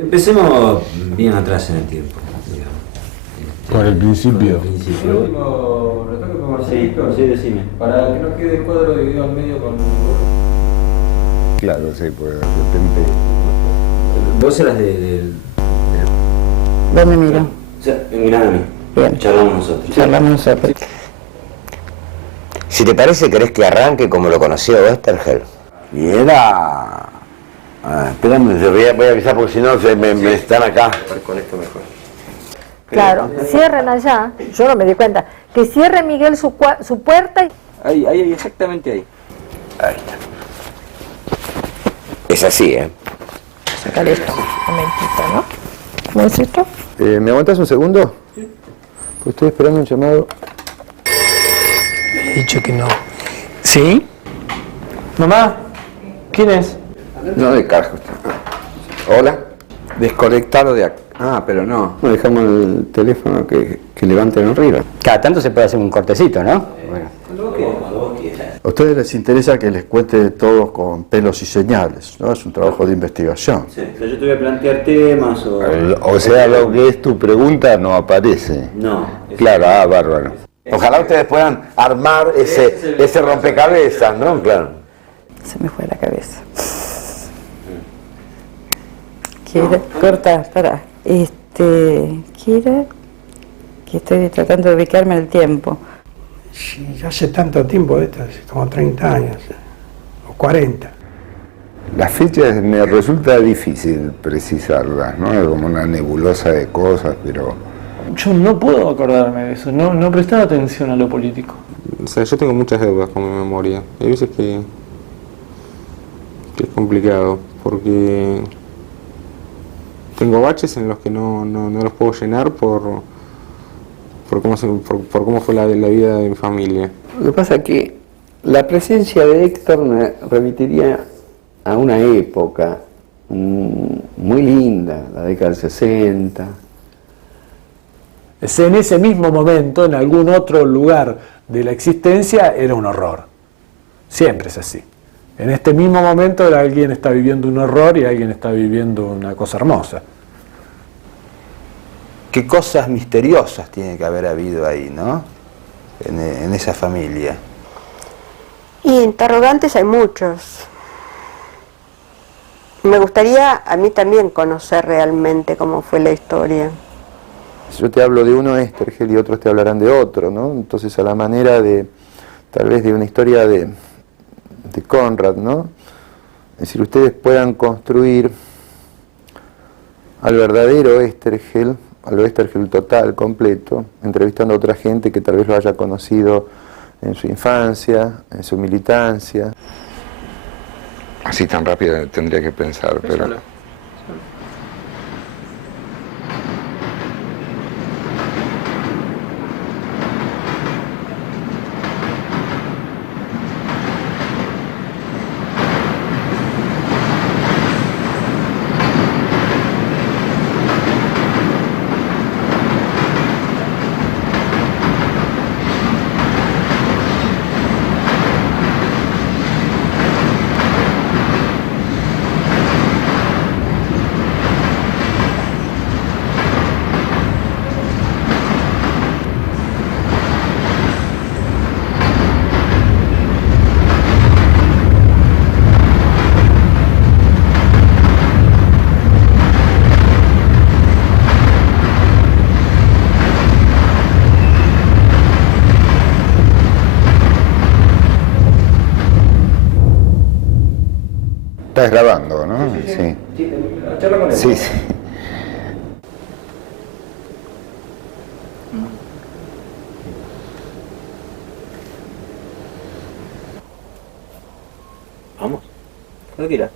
Empecemos bien atrás en el tiempo, digamos. Por el principio. Por el principio. Lo último retoque con Marcelito. Sí, decime. Para que no quede el cuadro dividido al medio con... Claro, sí, pues de repente... Vos eras de... ¿Dónde miro? O sea, mirá a mí. Bien. Charlamos nosotros. Charlamos nosotros. Si te parece, ¿querés que arranque como lo conoció Oesterheld? Y era... espérame, voy a avisar porque si no me están acá. Con esto mejor. Claro, cierren allá, yo no me di cuenta, que cierre Miguel su puerta y... Ahí, exactamente ahí. Ahí está. Es así, ¿eh? Sacar esto, un momentito, ¿no? ¿Cómo es esto? ¿Me aguantas un segundo? Sí. Pues estoy esperando un llamado. He dicho que no. ¿Sí? Mamá, ¿quién es? No de cargo. Hola. Desconectado de acá. Ah, pero no. No dejamos el teléfono que levanten arriba. Cada tanto se puede hacer un cortecito, ¿no? Bueno. A ustedes les interesa que les cuente todo con pelos y señales, ¿no? Es un trabajo de investigación. Sí, o sea, yo te voy a plantear temas o... O sea, lo que es tu pregunta no aparece. No. Claro, bárbaro. Ojalá ustedes puedan armar ese rompecabezas, ¿no? Claro. Se me fue la cabeza. ¿Quiere? Corta, para. ¿Quiere? Que estoy tratando de ubicarme en el tiempo. Sí, ya hace tanto tiempo de esto, hace como 30 años, o 40. Las fechas me resulta difícil precisarlas, ¿no? Es como una nebulosa de cosas, pero... Yo no puedo acordarme de eso, no prestaba atención a lo político. O sea, yo tengo muchas deudas con mi memoria. Hay veces que es complicado, porque tengo baches en los que no los puedo llenar por cómo fue la vida de mi familia. Lo que pasa es que la presencia de Héctor me remitiría a una época muy linda, la década del 60. En ese mismo momento, en algún otro lugar de la existencia, era un horror. Siempre es así. En este mismo momento alguien está viviendo un horror y alguien está viviendo una cosa hermosa. Qué cosas misteriosas tiene que haber habido ahí, ¿no? En esa familia. Y interrogantes hay muchos. Me gustaría a mí también conocer realmente cómo fue la historia. Yo te hablo de uno, Oesterheld, y otros te hablarán de otro, ¿no? Entonces, a la manera de, tal vez, de una historia de Conrad, ¿no? Es decir, ustedes puedan construir al verdadero Oesterheld, al Oesterheld total, completo, entrevistando a otra gente que tal vez lo haya conocido en su infancia, en su militancia. Así tan rápido tendría que pensar, pero... Estás grabando, ¿no? Sí. Sí, sí. Vamos. Cuando quiera.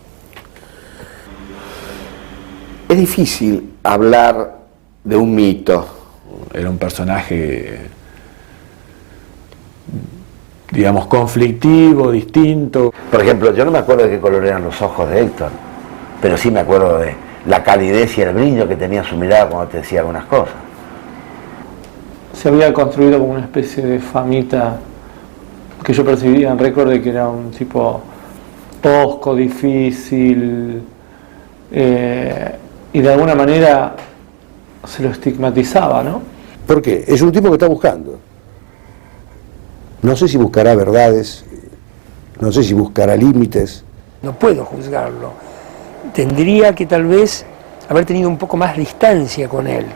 Es difícil hablar de un mito. Era un personaje, digamos, conflictivo, distinto. Por ejemplo, yo no me acuerdo de qué color eran los ojos de Héctor, pero sí me acuerdo de la calidez y el brillo que tenía su mirada cuando te decía algunas cosas. Se había construido como una especie de famita que yo percibía en récord de que era un tipo tosco, difícil, y de alguna manera se lo estigmatizaba, ¿no? ¿Por qué? Es un tipo que está buscando. No sé si buscará verdades, no sé si buscará límites. No puedo juzgarlo. Tendría que tal vez haber tenido un poco más distancia con él.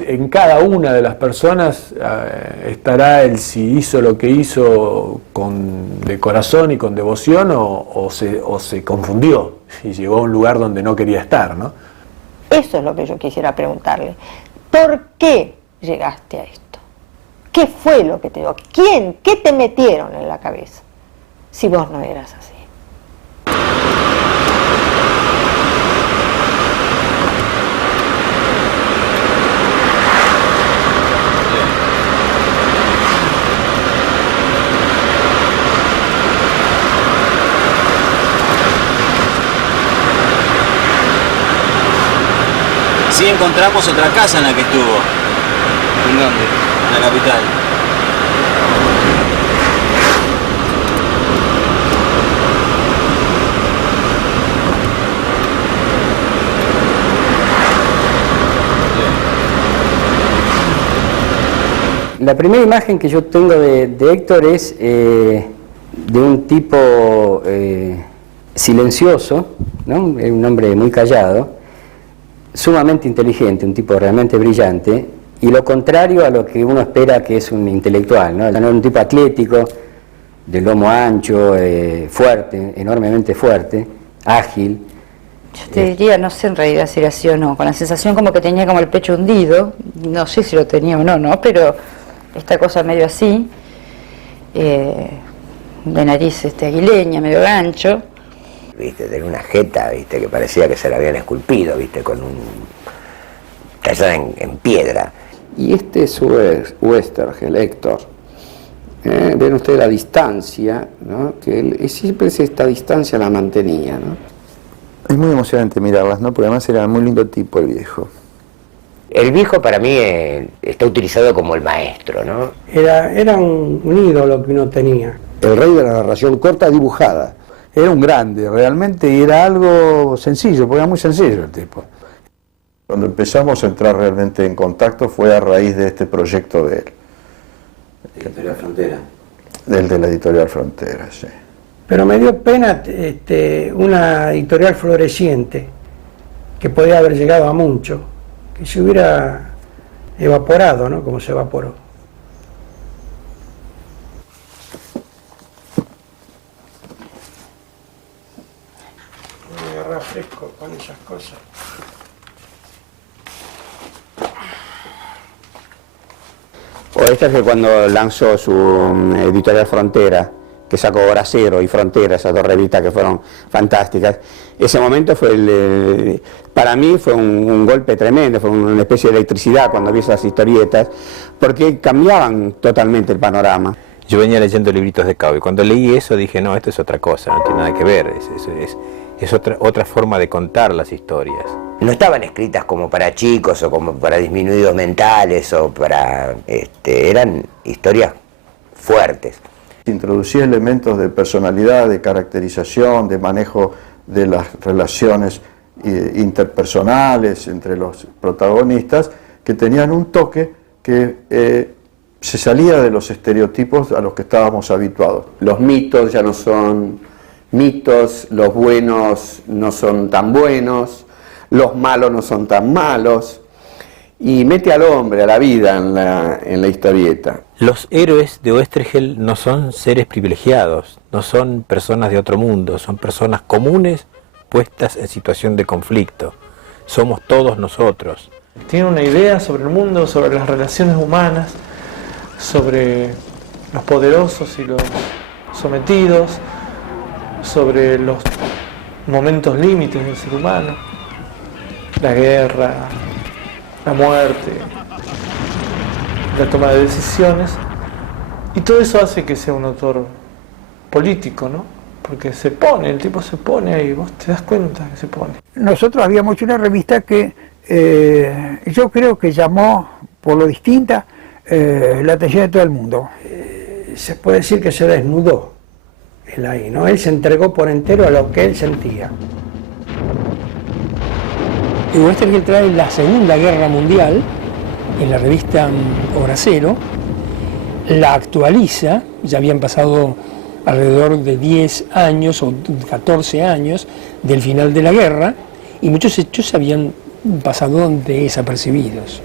En cada una de las personas estará el si hizo lo que hizo de corazón y con devoción o se confundió y llegó a un lugar donde no quería estar, ¿no? Eso es lo que yo quisiera preguntarle. ¿Por qué llegaste a esto? ¿Qué fue lo que te dio? ¿Quién? ¿Qué te metieron en la cabeza? Si vos no eras así. Sí encontramos otra casa en la que estuvo. ¿En dónde? En la capital. La primera imagen que yo tengo de Héctor es de un tipo silencioso, ¿no? Un hombre muy callado, sumamente inteligente, un tipo realmente brillante, y lo contrario a lo que uno espera que es un intelectual, ¿no? Un tipo atlético, de lomo ancho, fuerte, enormemente fuerte, ágil. Yo te diría, no sé en realidad si era así o no, con la sensación como que tenía como el pecho hundido, no sé si lo tenía o no, ¿no? Pero esta cosa medio así, de nariz aguileña, medio gancho. Viste, tenía una jeta, viste, que parecía que se la habían esculpido, viste, con un tallada en piedra. Y este es Oesterhel, Héctor. Ven ustedes la distancia, ¿no? Que él siempre esta distancia la mantenía, ¿no? Es muy emocionante mirarlas, ¿no? Porque además era muy lindo tipo el viejo. El viejo para mí está utilizado como el maestro, ¿no? Era un ídolo que uno tenía. El rey de la narración corta dibujada. Era un grande, realmente era algo sencillo, porque era muy sencillo el tipo. Cuando empezamos a entrar realmente en contacto fue a raíz de este proyecto de él. Editorial Frontera. Del de la Editorial Frontera, sí. Pero me dio pena una editorial floreciente, que podía haber llegado a mucho, que se hubiera evaporado, ¿no? Como se evaporó. Me agarra fresco con esas cosas. Oesterhel cuando lanzó su editorial Frontera, que sacó Hora Cero y Frontera, esas dos revistas que fueron fantásticas, ese momento fue para mí fue un golpe tremendo, fue una especie de electricidad cuando vi esas historietas, porque cambiaban totalmente el panorama. Yo venía leyendo libritos de Cao y cuando leí eso dije, no, esto es otra cosa, no tiene nada que ver, es otra forma de contar las historias. No estaban escritas como para chicos o como para disminuidos mentales o para... eran historias fuertes. Introducía elementos de personalidad, de caracterización, de manejo de las relaciones interpersonales entre los protagonistas, que tenían un toque que se salía de los estereotipos a los que estábamos habituados. Los mitos ya no son mitos, los buenos no son tan buenos, los malos no son tan malos, y mete al hombre, a la vida en la historieta. Los héroes de Oesterhel no son seres privilegiados, no son personas de otro mundo, son personas comunes puestas en situación de conflicto. Somos todos nosotros. Tiene una idea sobre el mundo, sobre las relaciones humanas, sobre los poderosos y los sometidos, sobre los momentos límites del ser humano, la guerra, la muerte, la toma de decisiones, y todo eso hace que sea un autor político, ¿no? Porque el tipo se pone ahí, vos te das cuenta que se pone. Nosotros habíamos hecho una revista que yo creo que llamó, por lo distinta, la atención de todo el mundo. Se puede decir que se desnudó él ahí, ¿no? Él se entregó por entero a lo que él sentía. Oesterheld trae la Segunda Guerra Mundial en la revista Hora Cero, la actualiza, ya habían pasado alrededor de 10 años o 14 años del final de la guerra y muchos hechos habían pasado desapercibidos.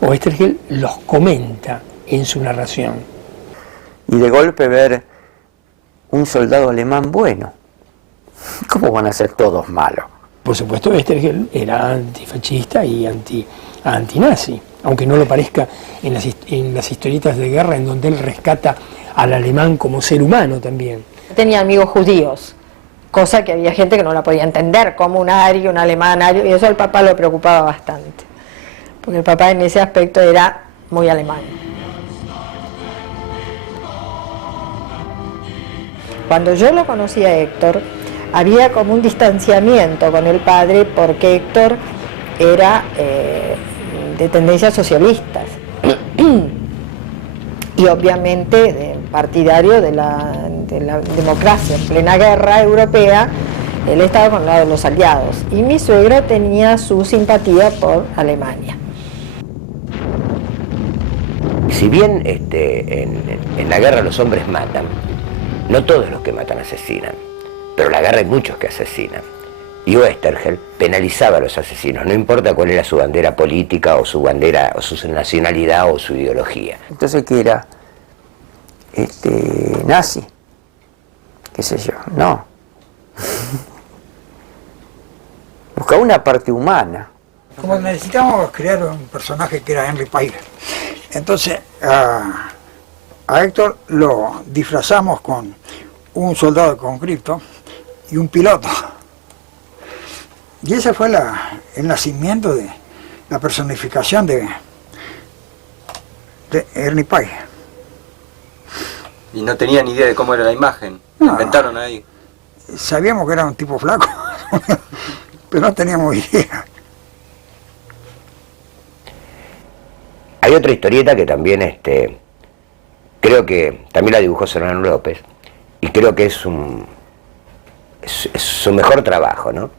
Oesterheld los comenta en su narración. Y de golpe ver un soldado alemán bueno. ¿Cómo van a ser todos malos? Por supuesto, Oesterheld era antifascista y antinazi, aunque no lo parezca en las historietas de guerra en donde él rescata al alemán como ser humano también. Tenía amigos judíos, cosa que había gente que no la podía entender, como un ario, un alemán ario, y eso al papá lo preocupaba bastante, porque el papá en ese aspecto era muy alemán. Cuando yo lo conocí a Héctor, había como un distanciamiento con el padre porque Héctor era de tendencias socialistas y obviamente partidario de la democracia. En plena guerra europea, él estaba con el lado de los aliados y mi suegro tenía su simpatía por Alemania. Si bien en la guerra los hombres matan, no todos los que matan asesinan, pero en la guerra hay muchos que asesinan. Y Oesterheld penalizaba a los asesinos, no importa cuál era su bandera política o su bandera o su nacionalidad o su ideología. Entonces, ¿qué era? Nazi, qué sé yo, no. Buscaba una parte humana. Como necesitábamos crear un personaje que era Henry Pyle, entonces a Héctor lo disfrazamos con un soldado de conscripto y un piloto. Y ese fue el nacimiento de la personificación de Ernie Pyle. Y no tenían idea de cómo era la imagen, la inventaron ahí. Sabíamos que era un tipo flaco, pero no teníamos idea. Hay otra historieta que también creo que también la dibujó Solano López y creo que es su mejor trabajo, ¿no?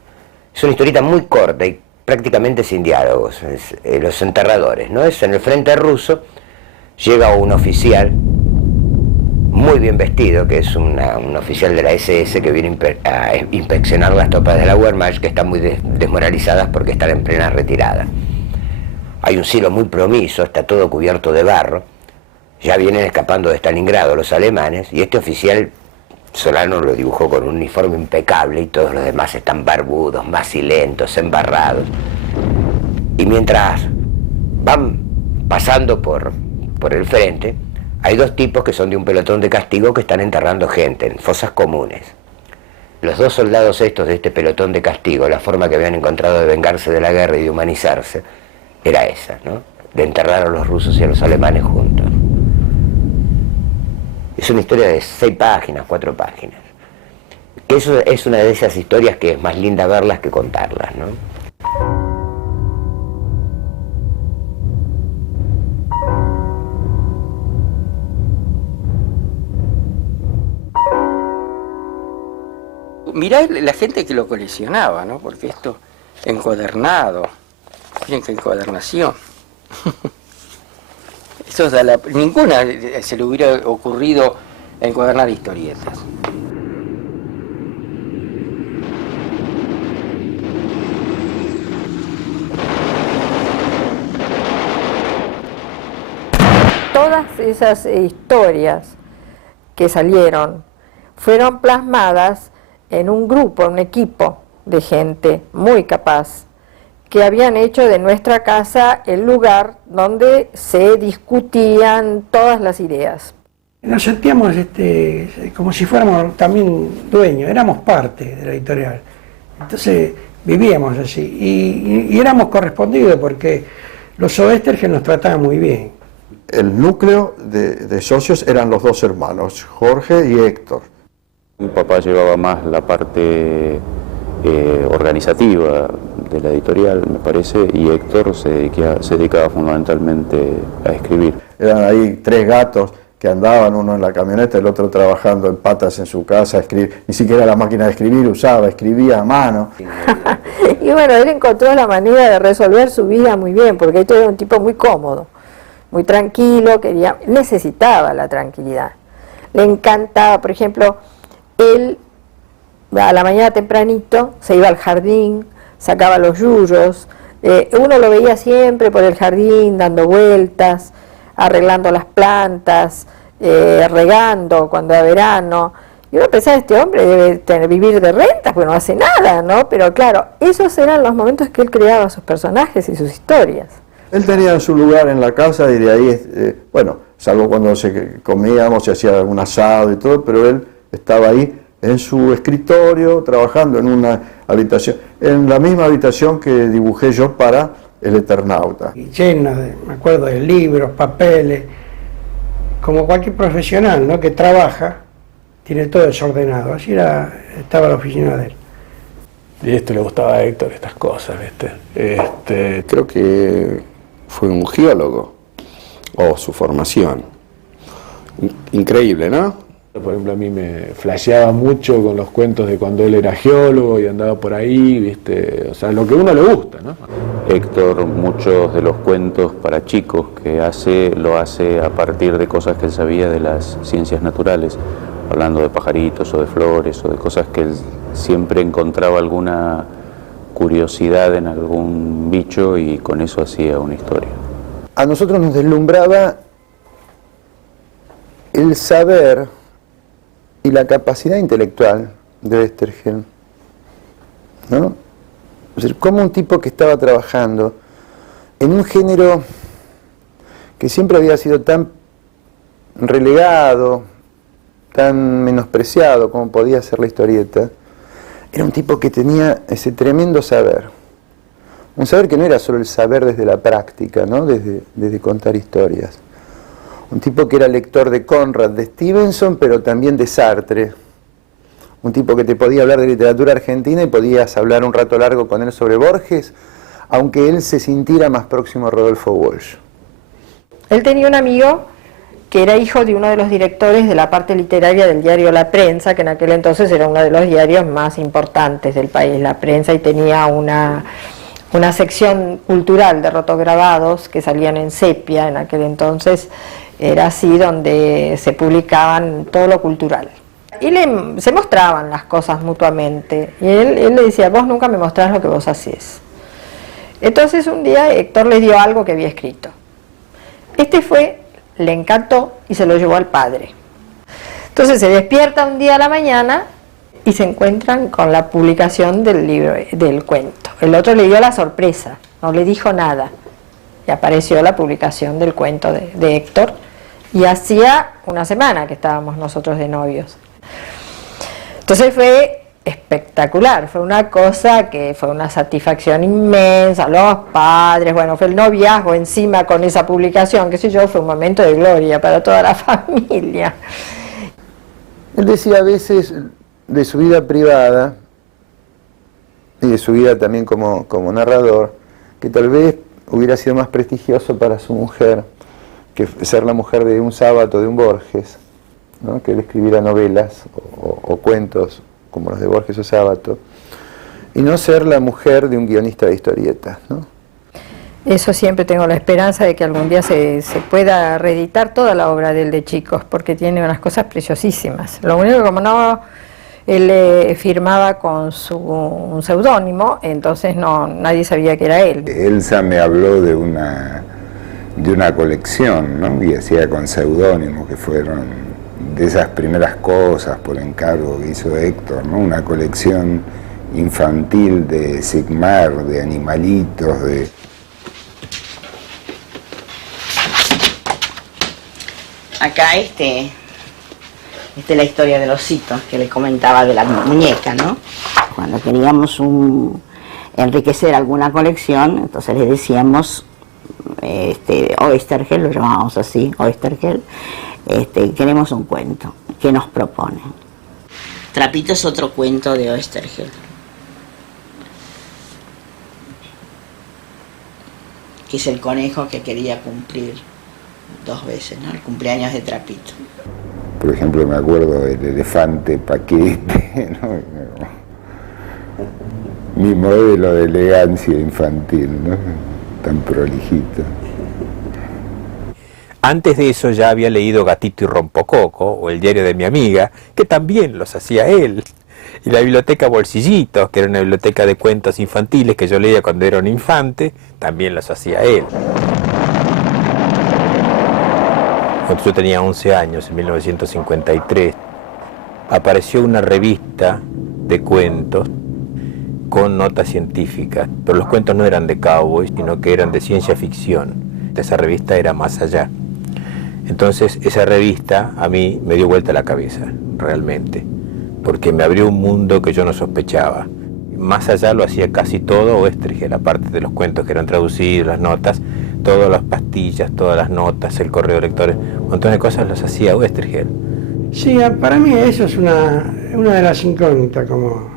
Es una historieta muy corta y prácticamente sin diálogos, Los Enterradores, ¿no? Es en el frente ruso, llega un oficial muy bien vestido, que es un oficial de la SS que viene a inspeccionar las tropas de la Wehrmacht, que están muy desmoralizadas porque están en plena retirada. Hay un cielo muy promiso, está todo cubierto de barro, ya vienen escapando de Stalingrado los alemanes, y este oficial Solano lo dibujó con un uniforme impecable y todos los demás están barbudos, macilentos, embarrados. Y mientras van pasando por el frente, hay dos tipos que son de un pelotón de castigo que están enterrando gente en fosas comunes. Los dos soldados estos de este pelotón de castigo, la forma que habían encontrado de vengarse de la guerra y de humanizarse, era esa, ¿no? De enterrar a los rusos y a los alemanes juntos. Es una historia de 6 páginas, 4 páginas. Que eso es una de esas historias que es más linda verlas que contarlas, ¿no? Mirá la gente que lo coleccionaba, ¿no? Porque esto, encuadernado, miren qué encuadernación. Eso ninguna se le hubiera ocurrido encuadernar historietas. Todas esas historias que salieron fueron plasmadas en un grupo, un equipo de gente muy capaz, que habían hecho de nuestra casa el lugar donde se discutían todas las ideas. Nos sentíamos como si fuéramos también dueños, éramos parte de la editorial. Entonces vivíamos así y éramos correspondidos porque los Oesterheld nos trataban muy bien. El núcleo de socios eran los dos hermanos, Jorge y Héctor. Mi papá llevaba más la parte organizativa de la editorial, me parece, y Héctor se dedicaba fundamentalmente a escribir. Eran ahí 3 gatos que andaban, uno en la camioneta, el otro trabajando en patas en su casa, ni siquiera la máquina de escribir usaba, escribía a mano. Y bueno, él encontró la manera de resolver su vida muy bien, porque Héctor era un tipo muy cómodo, muy tranquilo, necesitaba la tranquilidad. Le encantaba, por ejemplo, él a la mañana tempranito se iba al jardín, sacaba los yuyos, uno lo veía siempre por el jardín dando vueltas, arreglando las plantas, regando cuando era verano, y uno pensaba, este hombre debe vivir de rentas, porque no hace nada, ¿no? Pero claro, esos eran los momentos que él creaba sus personajes y sus historias. Él tenía su lugar en la casa y de ahí, bueno, salvo cuando comíamos, se hacía algún asado y todo, pero él estaba ahí en su escritorio, trabajando en una habitación, en la misma habitación que dibujé yo para El Eternauta. Llena me acuerdo, de libros, papeles, como cualquier profesional, ¿no?, que trabaja, tiene todo desordenado. Así estaba la oficina de él. Y esto le gustaba a Héctor, estas cosas, ¿viste? Creo que fue un geólogo, o su formación. Increíble, ¿no? Por ejemplo, a mí me flasheaba mucho con los cuentos de cuando él era geólogo y andaba por ahí, ¿viste? O sea, lo que a uno le gusta, ¿no? Héctor, muchos de los cuentos para chicos que lo hace a partir de cosas que él sabía de las ciencias naturales, hablando de pajaritos o de flores o de cosas que él siempre encontraba alguna curiosidad en algún bicho y con eso hacía una historia. A nosotros nos deslumbraba el saber y la capacidad intelectual de Oesterheld, ¿no? Es decir, como un tipo que estaba trabajando en un género que siempre había sido tan relegado, tan menospreciado como podía ser la historieta, era un tipo que tenía ese tremendo saber. Un saber que no era solo el saber desde la práctica, ¿no?, desde contar historias. Un tipo que era lector de Conrad, de Stevenson, pero también de Sartre. Un tipo que te podía hablar de literatura argentina y podías hablar un rato largo con él sobre Borges, aunque él se sintiera más próximo a Rodolfo Walsh. Él tenía un amigo que era hijo de uno de los directores de la parte literaria del diario La Prensa, que en aquel entonces era uno de los diarios más importantes del país, La Prensa, y tenía una sección cultural de rotograbados que salían en sepia. En aquel entonces era así, donde se publicaban todo lo cultural. Y se mostraban las cosas mutuamente. Y él le decía, vos nunca me mostrás lo que vos hacés. Entonces un día Héctor le dio algo que había escrito. Le encantó y se lo llevó al padre. Entonces se despierta un día a la mañana y se encuentran con la publicación del libro, del cuento. El otro le dio la sorpresa, no le dijo nada. Y apareció la publicación del cuento de Héctor. Y hacía una semana que estábamos nosotros de novios. Entonces fue espectacular, fue una cosa que fue una satisfacción inmensa, los padres, bueno, fue el noviazgo encima con esa publicación, qué sé yo, fue un momento de gloria para toda la familia. Él decía a veces de su vida privada y de su vida también como narrador, que tal vez hubiera sido más prestigioso para su mujer que ser la mujer de un Sábato, de un Borges, ¿no?, que él escribiera novelas o cuentos como los de Borges o Sábato, y no ser la mujer de un guionista de historietas, ¿no? Eso siempre tengo la esperanza de que algún día se pueda reeditar toda la obra de él de chicos, porque tiene unas cosas preciosísimas. Lo único que como no, él firmaba con un seudónimo, entonces nadie sabía que era él. Elsa me habló de una colección, ¿no?, y hacía con seudónimos, que fueron de esas primeras cosas por encargo que hizo Héctor, ¿no?, una colección infantil de Sigmar, de animalitos, de... Acá esta es la historia de los ositos que le comentaba de la muñeca, ¿no? Cuando queríamos enriquecer alguna colección, entonces le decíamos Oesterheld, lo llamábamos así, Oesterheld, queremos un cuento, ¿qué nos propone? Trapito es otro cuento de Oesterheld, que es el conejo que quería cumplir 2 veces, ¿no? El cumpleaños de Trapito. Por ejemplo, me acuerdo del elefante paquete, ¿no? Mi modelo de elegancia infantil, ¿no? Tan prolijito. Antes de eso ya había leído Gatito y Rompococo, o El diario de mi amiga, que también los hacía él. Y la biblioteca Bolsillitos, que era una biblioteca de cuentos infantiles que yo leía cuando era un infante, también los hacía él. Cuando yo tenía 11 años, en 1953, apareció una revista de cuentos con notas científicas, pero los cuentos no eran de cowboys, sino que eran de ciencia ficción. Esa revista era Más Allá. Entonces esa revista a mí me dio vuelta la cabeza, realmente, porque me abrió un mundo que yo no sospechaba. Más Allá lo hacía casi todo Oesterhel, aparte de los cuentos que eran traducidos, las notas, todas las pastillas, todas las notas, el correo de lectores, un montón de cosas las hacía Oesterhel. Sí, para mí eso es una de las incógnitas, como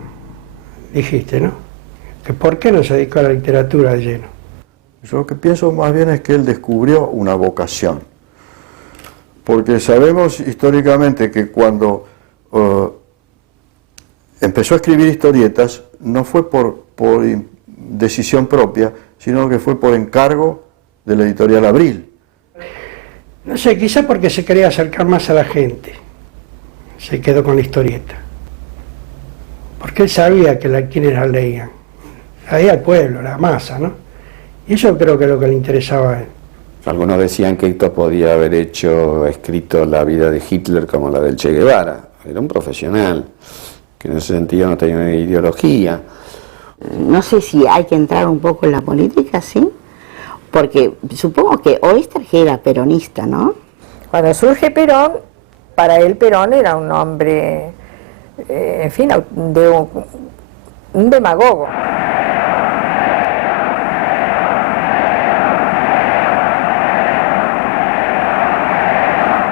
dijiste, ¿no? Que ¿por qué no se dedicó a la literatura de lleno? Yo lo que pienso más bien es que él descubrió una vocación. Porque sabemos históricamente que cuando empezó a escribir historietas, no fue por decisión propia, sino que fue por encargo de la editorial Abril. No sé, quizá porque se quería acercar más a la gente, se quedó con la historieta. Porque él sabía que quienes la leían, ahí al pueblo, la masa, ¿no? Y eso creo que es lo que le interesaba a él. Algunos decían que Héctor podía haber escrito la vida de Hitler como la del Che Guevara. Era un profesional, que en ese sentido no tenía una ideología. No sé si hay que entrar un poco en la política, ¿sí? Porque supongo que Oesterhel era peronista, ¿no? Cuando surge Perón, para él Perón era un hombre, en fin, un demagogo.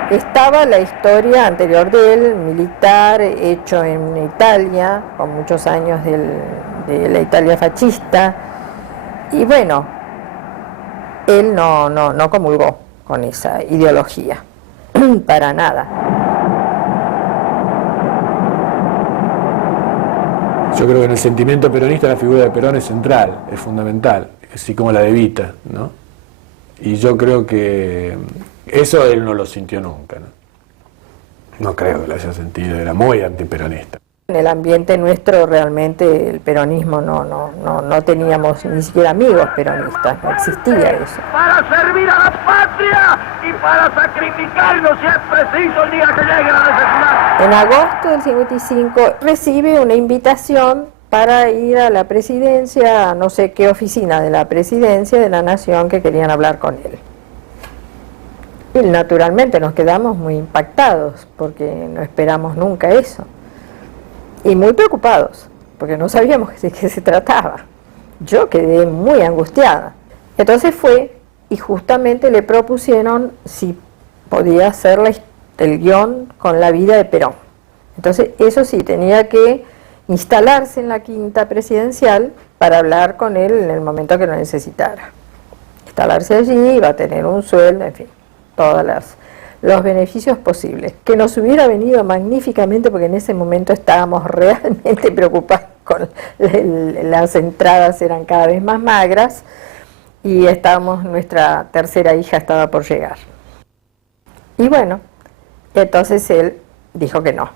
Estaba la historia anterior de él, militar, hecho en Italia, con muchos años de la Italia fascista, y bueno, él no comulgó con esa ideología, para nada. Yo creo que en el sentimiento peronista la figura de Perón es central, es fundamental, así como la de Evita, ¿no? Y yo creo que eso él no lo sintió nunca, ¿no? No creo que lo haya sentido, era muy antiperonista. En el ambiente nuestro realmente el peronismo no teníamos ni siquiera amigos peronistas, no existía eso. Para servir a la patria y para sacrificarnos si es preciso el día que llegue la necesidad. En agosto del 55 recibe una invitación para ir a la presidencia, a no sé qué oficina de la presidencia de la Nación que querían hablar con él. Y naturalmente nos quedamos muy impactados porque no esperamos nunca eso. Y muy preocupados, porque no sabíamos de qué se trataba. Yo quedé muy angustiada. Entonces fue y justamente le propusieron si podía hacer el guión con la vida de Perón. Entonces eso sí, tenía que instalarse en la quinta presidencial para hablar con él en el momento que lo necesitara. Instalarse allí, iba a tener un sueldo, en fin, todos los beneficios posibles. Que nos hubiera venido magníficamente porque en ese momento estábamos realmente preocupados con las entradas eran cada vez más magras y nuestra tercera hija estaba por llegar. Y bueno, entonces él dijo que no.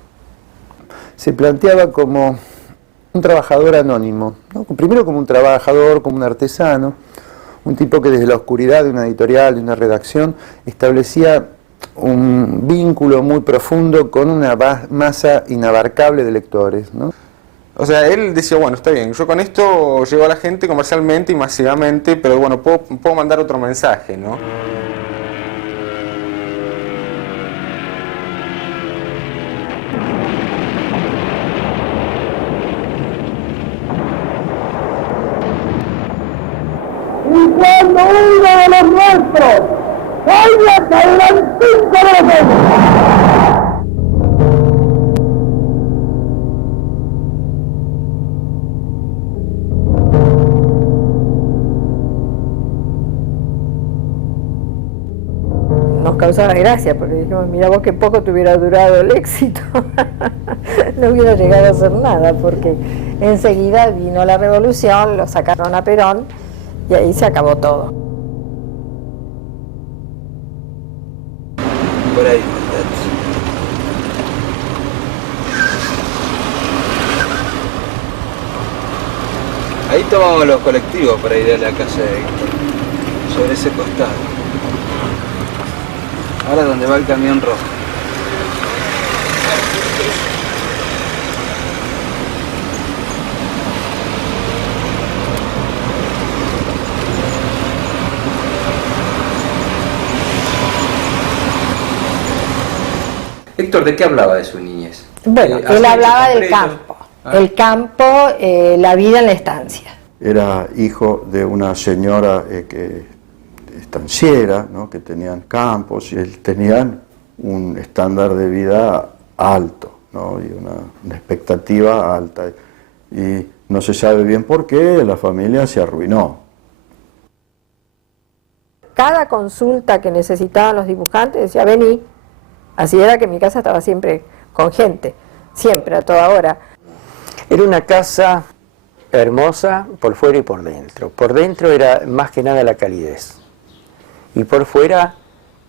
Se planteaba como un trabajador anónimo, ¿no? Primero como un trabajador, como un artesano, un tipo que desde la oscuridad de una editorial, de una redacción, establecía un vínculo muy profundo con una masa inabarcable de lectores, ¿no? O sea, él decía, bueno, está bien, yo con esto llego a la gente comercialmente y masivamente, pero bueno, puedo mandar otro mensaje, ¿no? Y cuando uno de los nuestros oiga caer al piso de los demás. causaba gracia, porque dijimos, mira vos qué poco te hubiera durado el éxito. No hubiera llegado a hacer nada, porque enseguida vino la revolución, lo sacaron a Perón y ahí se acabó todo. Por ahí. Ahí tomamos los colectivos para ir a la casa de Héctor, sobre ese costado. Ahora donde va el camión rojo. Héctor, ¿de qué hablaba de su niñez? Bueno, él hablaba del campo. El campo, la vida en la estancia. Era hijo de una señora estanciera, ¿no? Que tenían campos y tenían un estándar de vida alto, ¿no? Y una expectativa alta. Y no se sabe bien por qué la familia se arruinó. Cada consulta que necesitaban los dibujantes decía, vení. Así era que mi casa estaba siempre con gente, siempre, a toda hora. Era una casa hermosa por fuera y por dentro. Por dentro era más que nada la calidez. Y por fuera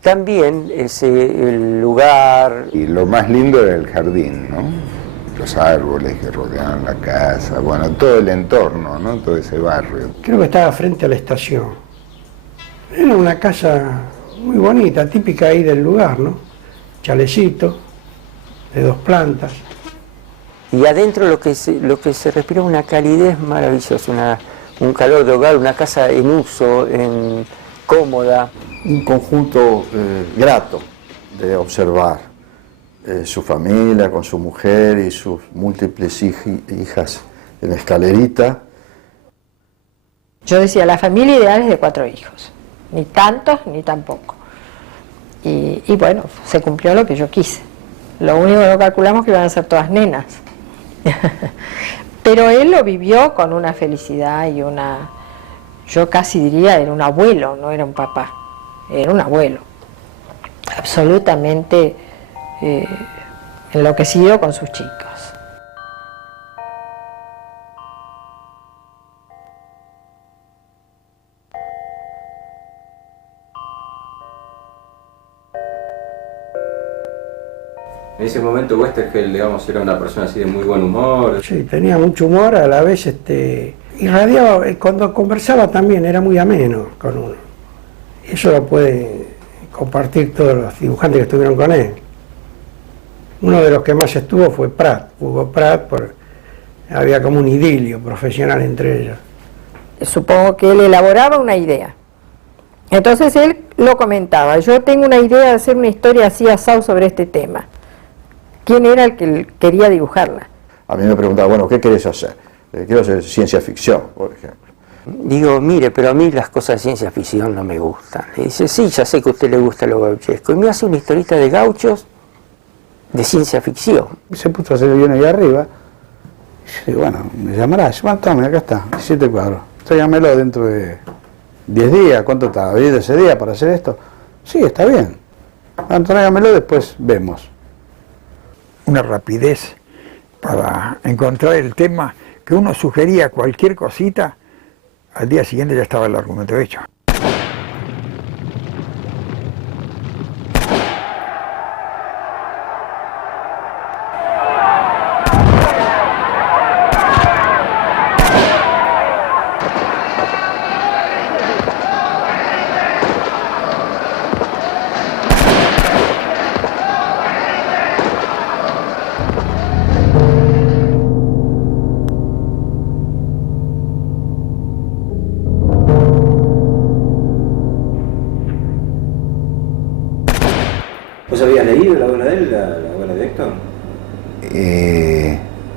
también el lugar. Y lo más lindo era el jardín, ¿no? Los árboles que rodeaban la casa, bueno, todo el entorno, ¿no? Todo ese barrio. Creo que estaba frente a la estación. Era una casa muy bonita, típica ahí del lugar, ¿no? Chalecito, de 2 plantas. Y adentro lo que se respira una calidez maravillosa, un calor de hogar, una casa en uso, cómoda. Un conjunto grato de observar. Su familia con su mujer y sus múltiples hijas en la escalerita. Yo decía, la familia ideal es de 4 hijos. Ni tantos ni tampoco. Y bueno, se cumplió lo que yo quise. Lo único que no calculamos que iban a ser todas nenas. Pero él lo vivió con una felicidad y yo casi diría, era un abuelo, no era un papá, era un abuelo. Absolutamente enloquecido con sus chicos. En ese momento Westergel, digamos, era una persona así de muy buen humor. Sí, tenía mucho humor, a la vez irradiaba, cuando conversaba también era muy ameno con uno. Eso lo puede compartir todos los dibujantes que estuvieron con él. Uno de los que más estuvo fue Prat, Hugo Prat, había como un idilio profesional entre ellos. Supongo que él elaboraba una idea. Entonces él lo comentaba, yo tengo una idea de hacer una historia así asado sobre este tema. ¿Quién era el que quería dibujarla? A mí me preguntaba, bueno, ¿qué querés hacer? Quiero hacer ciencia ficción, por ejemplo. Digo, mire, pero a mí las cosas de ciencia ficción no me gustan. Le dice, sí, ya sé que a usted le gusta lo gauchesco. Y me hace una historieta de gauchos de ciencia ficción. Se puso a hacer el guión ahí arriba. Y bueno, me llamarás. Bueno, tome, acá está, 17 cuadros. Tráigamelo dentro de 10 días. ¿Cuánto está? ¿10 de ese día para hacer esto? Sí, está bien. Bueno, tráigamelo, después vemos. Una rapidez para encontrar el tema que uno sugería cualquier cosita, al día siguiente ya estaba el argumento hecho. ¿Vos habías leído la obra de él, la obra de Héctor?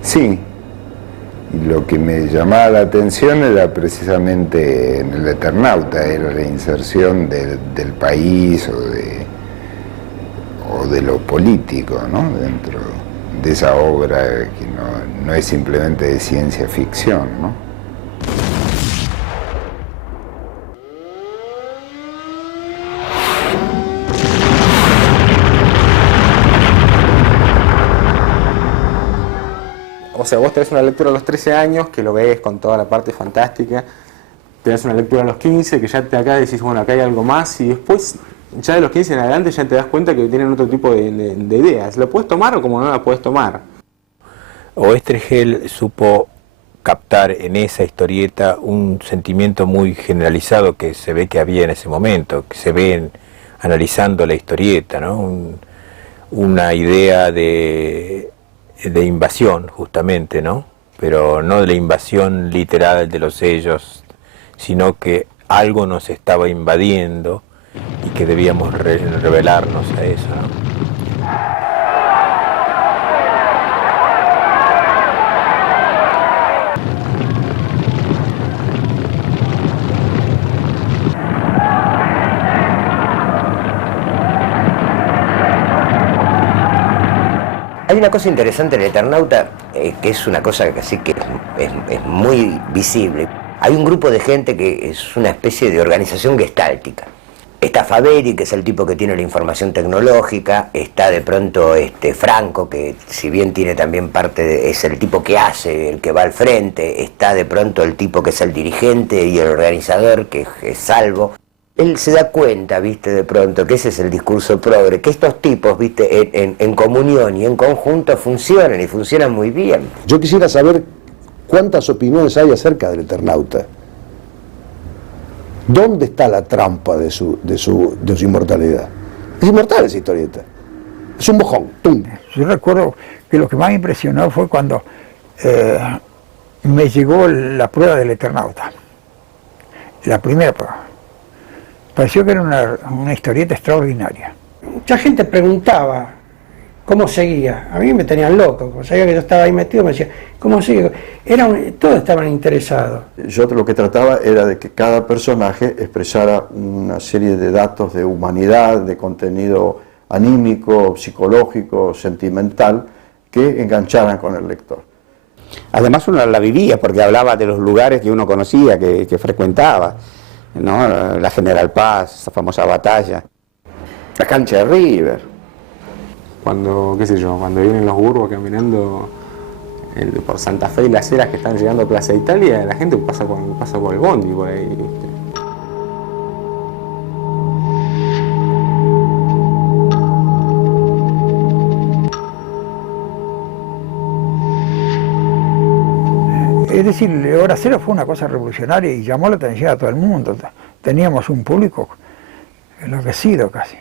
Sí. Y lo que me llamaba la atención era precisamente en El Eternauta, era la inserción del país o de lo político, ¿no? Dentro de esa obra que no es simplemente de ciencia ficción, ¿no? o sea, vos tenés una lectura a los 13 años, que lo ves con toda la parte fantástica, tenés una lectura a los 15, que ya te acá decís, bueno, acá hay algo más, y después, ya de los 15 en adelante, ya te das cuenta que tienen otro tipo de ideas. ¿Lo puedes tomar o como no la puedes tomar? Oesterheld supo captar en esa historieta un sentimiento muy generalizado que se ve que había en ese momento, que se ve analizando la historieta, ¿no? Una idea de invasión, justamente, ¿no? Pero no de la invasión literal de los sellos, sino que algo nos estaba invadiendo y que debíamos revelarnos a eso, ¿no? Hay una cosa interesante en el Eternauta, que es una cosa que sí que es muy visible. Hay un grupo de gente que es una especie de organización gestáltica. Está Faveri, que es el tipo que tiene la información tecnológica, está de pronto Franco, que si bien tiene también es el tipo que hace, el que va al frente, está de pronto el tipo que es el dirigente y el organizador, que es Salvo. Él se da cuenta, viste, de pronto, que ese es el discurso progre, que estos tipos, viste, en comunión y en conjunto funcionan y funcionan muy bien. Yo quisiera saber cuántas opiniones hay acerca del Eternauta. ¿Dónde está la trampa de su inmortalidad? Es inmortal esa historieta. Es un mojón. ¡Tum! Yo recuerdo que lo que más me impresionó fue cuando me llegó la prueba del Eternauta. La primera prueba. Pareció que era una historieta extraordinaria. Mucha gente preguntaba cómo seguía. A mí me tenían loco. Como sabía que yo estaba ahí metido, me decía, ¿cómo sigue? Todos estaban interesados. Yo lo que trataba era de que cada personaje expresara una serie de datos de humanidad, de contenido anímico, psicológico, sentimental, que engancharan con el lector. Además uno la vivía porque hablaba de los lugares que uno conocía, que frecuentaba, ¿no? La General Paz, esa famosa batalla. La cancha de River. Cuando, qué sé yo, cuando vienen los burros caminando por Santa Fe y las Heras que están llegando a Plaza Italia, la gente pasa por el bondi por ahí, ¿viste? Es decir, Hora Cero fue una cosa revolucionaria y llamó la atención a todo el mundo. Teníamos un público enloquecido casi.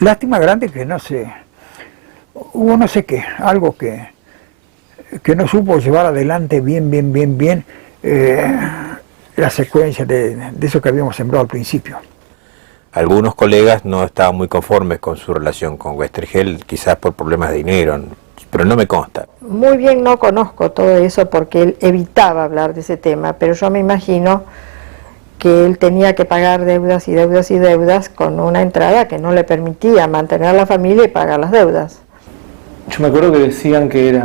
Lástima grande que hubo no sé qué, algo que no supo llevar adelante bien la secuencia de eso que habíamos sembrado al principio. Algunos colegas no estaban muy conformes con su relación con Oesterheld, quizás por problemas de dinero, pero no me consta. Muy bien no conozco todo eso porque él evitaba hablar de ese tema, pero yo me imagino que él tenía que pagar deudas y deudas y deudas con una entrada que no le permitía mantener a la familia y pagar las deudas. Yo me acuerdo que decían que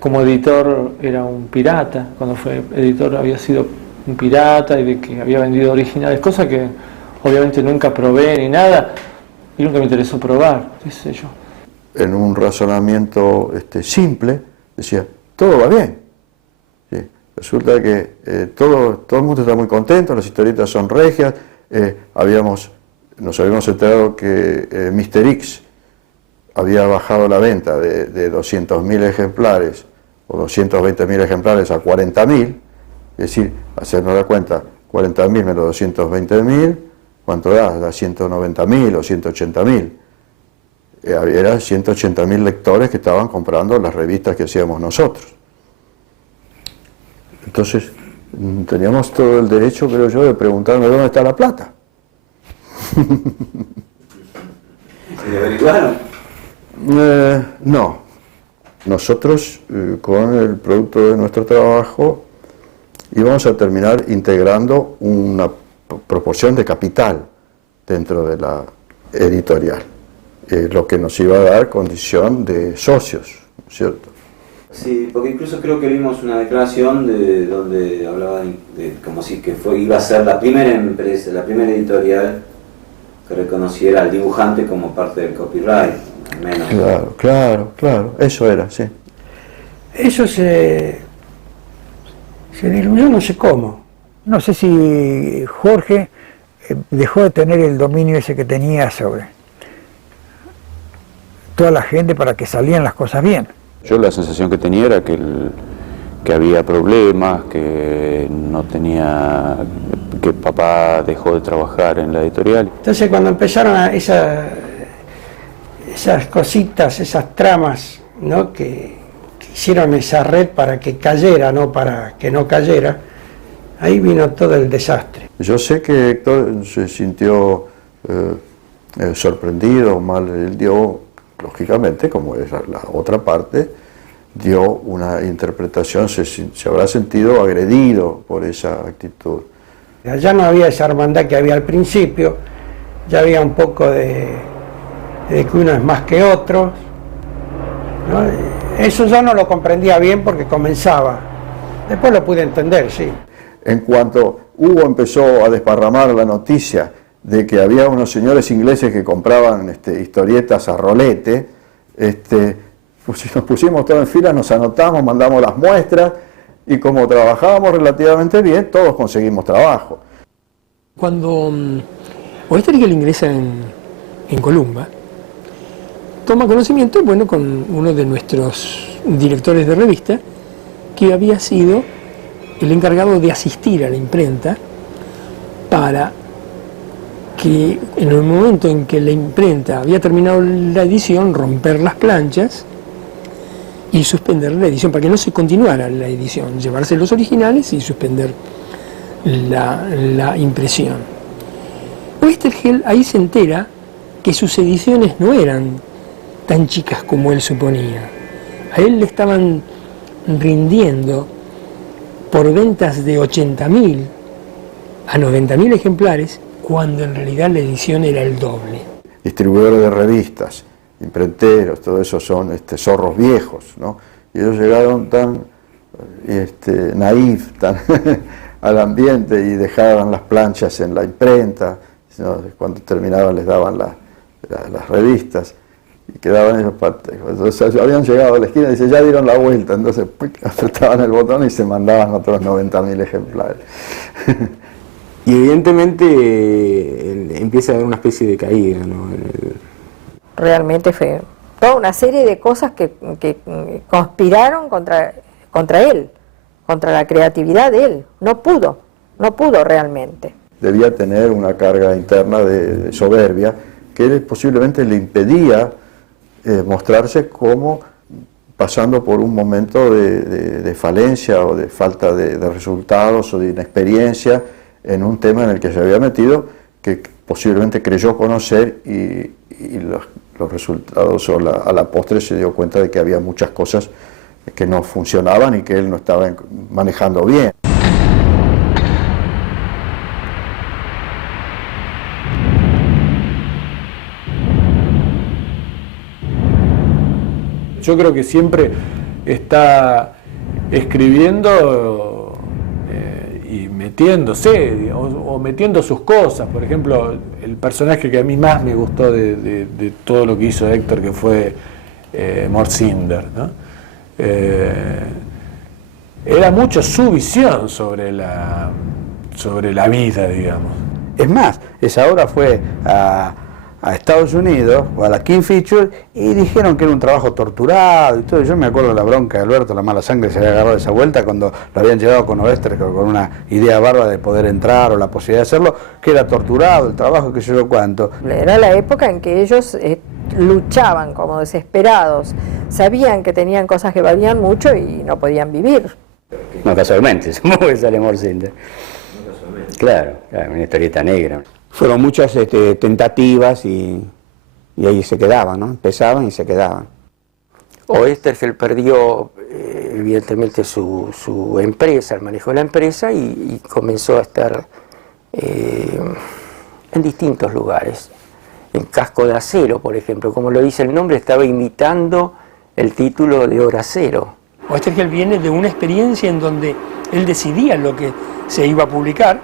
como editor era un pirata, cuando fue editor había sido un pirata y de que había vendido originales, cosa que obviamente nunca probé ni nada y nunca me interesó probar, qué sé yo. En un razonamiento simple, decía, todo va bien. ¿Sí? Resulta que todo el mundo está muy contento, las historietas son regias, nos habíamos enterado que Mr. X había bajado la venta de 200.000 ejemplares o 220.000 ejemplares a 40.000, es decir, hacernos la cuenta, 40.000 menos 220.000, ¿cuánto da? Da 190.000 o 180.000. Eran 180.000 lectores que estaban comprando las revistas que hacíamos nosotros. Entonces, teníamos todo el derecho, creo yo, de preguntarme dónde está la plata. ¿Y lo averiguaron? No. Nosotros, con el producto de nuestro trabajo, íbamos a terminar integrando una proporción de capital dentro de la editorial. Lo que nos iba a dar condición de socios, ¿cierto? Sí, porque incluso creo que vimos una declaración donde hablaba de como si que iba a ser la primera empresa, la primera editorial que reconociera al dibujante como parte del copyright, al menos. Claro, eso era, sí. Eso se diluyó no sé cómo. No sé si Jorge dejó de tener el dominio ese que tenía sobre toda la gente para que salían las cosas bien. Yo la sensación que tenía era que había problemas, que no tenía, que papá dejó de trabajar en la editorial. Entonces cuando empezaron esas cositas, esas tramas, ¿no? que hicieron esa red para que cayera, no para que no cayera, ahí vino todo el desastre. Yo sé que Héctor se sintió sorprendido, mal, él dio, lógicamente, como es la otra parte, dio una interpretación, se habrá sentido agredido por esa actitud. Ya no había esa hermandad que había al principio, ya había un poco de que uno es más que otro, ¿no? Eso yo no lo comprendía bien porque comenzaba, después lo pude entender, sí. En cuanto Hugo empezó a desparramar la noticia de que había unos señores ingleses que compraban historietas a rolete, nos pusimos todos en fila, nos anotamos, mandamos las muestras y como trabajábamos relativamente bien, todos conseguimos trabajo. Cuando Oestergel ingresa en Columba, toma conocimiento, bueno, con uno de nuestros directores de revista, que había sido el encargado de asistir a la imprenta para que en el momento en que la imprenta había terminado la edición, romper las planchas y suspender la edición, para que no se continuara la edición, llevarse los originales y suspender la impresión. Oestergel ahí se entera que sus ediciones no eran tan chicas como él suponía. A él le estaban rindiendo por ventas de 80.000 a 90.000 ejemplares, cuando en realidad la edición era el doble. Distribuidores de revistas, imprenteros, todo eso son zorros viejos, ¿no? Y ellos llegaron tan naif, tan al ambiente y dejaban las planchas en la imprenta, ¿no? Cuando terminaban les daban las revistas y quedaban ellos entonces habían llegado a la esquina y dice, ya dieron la vuelta, entonces apretaban el botón y se mandaban otros 90.000 ejemplares. Y evidentemente empieza a haber una especie de caída, ¿no? Realmente fue toda una serie de cosas que conspiraron contra él, contra la creatividad de él. No pudo realmente. Debía tener una carga interna de soberbia que posiblemente le impedía mostrarse como pasando por un momento de falencia o de falta de resultados o de inexperiencia en un tema en el que se había metido, que posiblemente creyó conocer y los resultados a la postre se dio cuenta de que había muchas cosas que no funcionaban y que él no estaba manejando bien. Yo creo que siempre está escribiendo y metiéndose o metiendo sus cosas. Por ejemplo, el personaje que a mí más me gustó de todo lo que hizo Héctor, que fue Morcinder, ¿no? Era mucho su visión sobre la vida, digamos. Es más, esa obra fue a Estados Unidos, o a la King Feature, y dijeron que era un trabajo torturado y todo. Yo me acuerdo de la bronca de Alberto, la mala sangre se había agarrado de esa vuelta cuando lo habían llevado con Oestergel con una idea bárbara de poder entrar o la posibilidad de hacerlo, que era torturado, el trabajo, que sé yo cuánto. Era la época en que ellos luchaban como desesperados, sabían que tenían cosas que valían mucho y no podían vivir. No casualmente, ¿cómo que sale Morcinder? Claro, una historieta negra. Fueron muchas tentativas y ahí se quedaban, ¿no? Empezaban y se quedaban. Oestergel perdió evidentemente su empresa, el manejo de la empresa, y comenzó a estar en distintos lugares. En Casco de Acero, por ejemplo, como lo dice el nombre, estaba imitando el título de Hora Cero. Oestergel viene de una experiencia en donde él decidía lo que se iba a publicar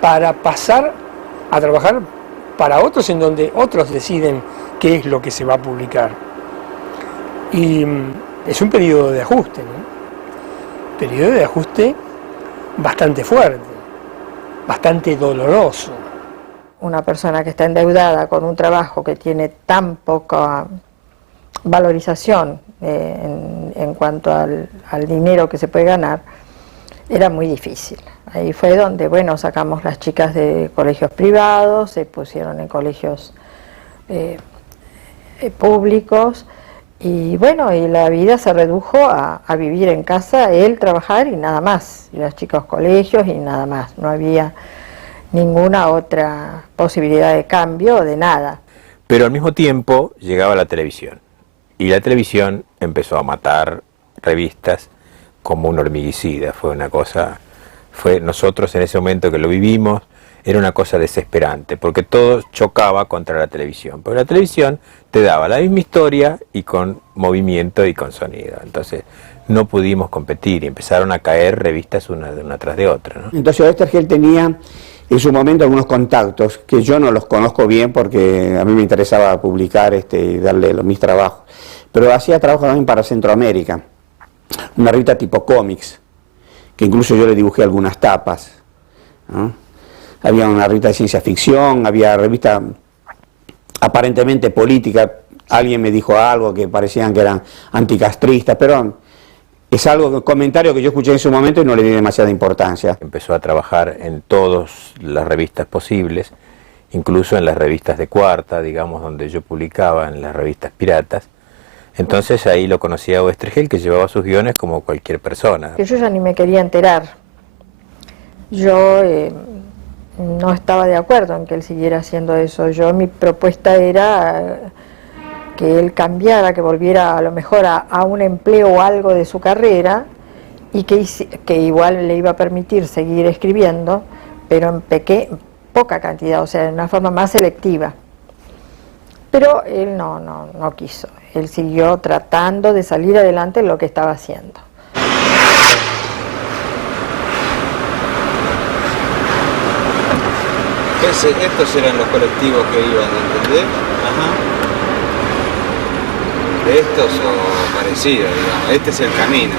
para pasar a trabajar para otros, en donde otros deciden qué es lo que se va a publicar. Y Es un periodo de ajuste, ¿no? Periodo de ajuste bastante fuerte, bastante doloroso. Una persona que está endeudada con un trabajo que tiene tan poca valorización en cuanto al dinero que se puede ganar, era muy difícil. Ahí fue donde, bueno, sacamos las chicas de colegios privados, se pusieron en colegios públicos, y bueno, y la vida se redujo a vivir en casa, él trabajar y nada más, y los chicos colegios y nada más, no había ninguna otra posibilidad de cambio, de nada. Pero al mismo tiempo llegaba la televisión, y la televisión empezó a matar revistas como un hormiguicida. Fue una cosa, nosotros en ese momento que lo vivimos, era una cosa desesperante, porque todo chocaba contra la televisión, porque la televisión te daba la misma historia y con movimiento y con sonido. Entonces no pudimos competir y empezaron a caer revistas una tras de otra, ¿no? Entonces Oesterheld tenía en su momento algunos contactos que yo no los conozco bien porque a mí me interesaba publicar y darle mis trabajos, pero hacía trabajo también para Centroamérica, una revista tipo cómics, que incluso yo le dibujé algunas tapas, ¿no? Había una revista de ciencia ficción, había revista aparentemente política, alguien me dijo algo que parecían que eran anticastristas, pero es algo, comentario que yo escuché en su momento y no le di demasiada importancia. Empezó a trabajar en todas las revistas posibles, incluso en las revistas de cuarta, digamos, donde yo publicaba, en las revistas piratas. Entonces ahí lo conocía a Oesterheld, que llevaba sus guiones como cualquier persona. Que yo ya ni me quería enterar. Yo no estaba de acuerdo en que él siguiera haciendo eso. Mi propuesta era que él cambiara, que volviera a lo mejor a un empleo o algo de su carrera, y que igual le iba a permitir seguir escribiendo, pero en poca cantidad, o sea, de una forma más selectiva. Pero él no quiso. Él siguió tratando de salir adelante en lo que estaba haciendo. Estos eran los colectivos que iban, ¿entendés? Ajá. De estos o parecidos, digamos. Este es el camino.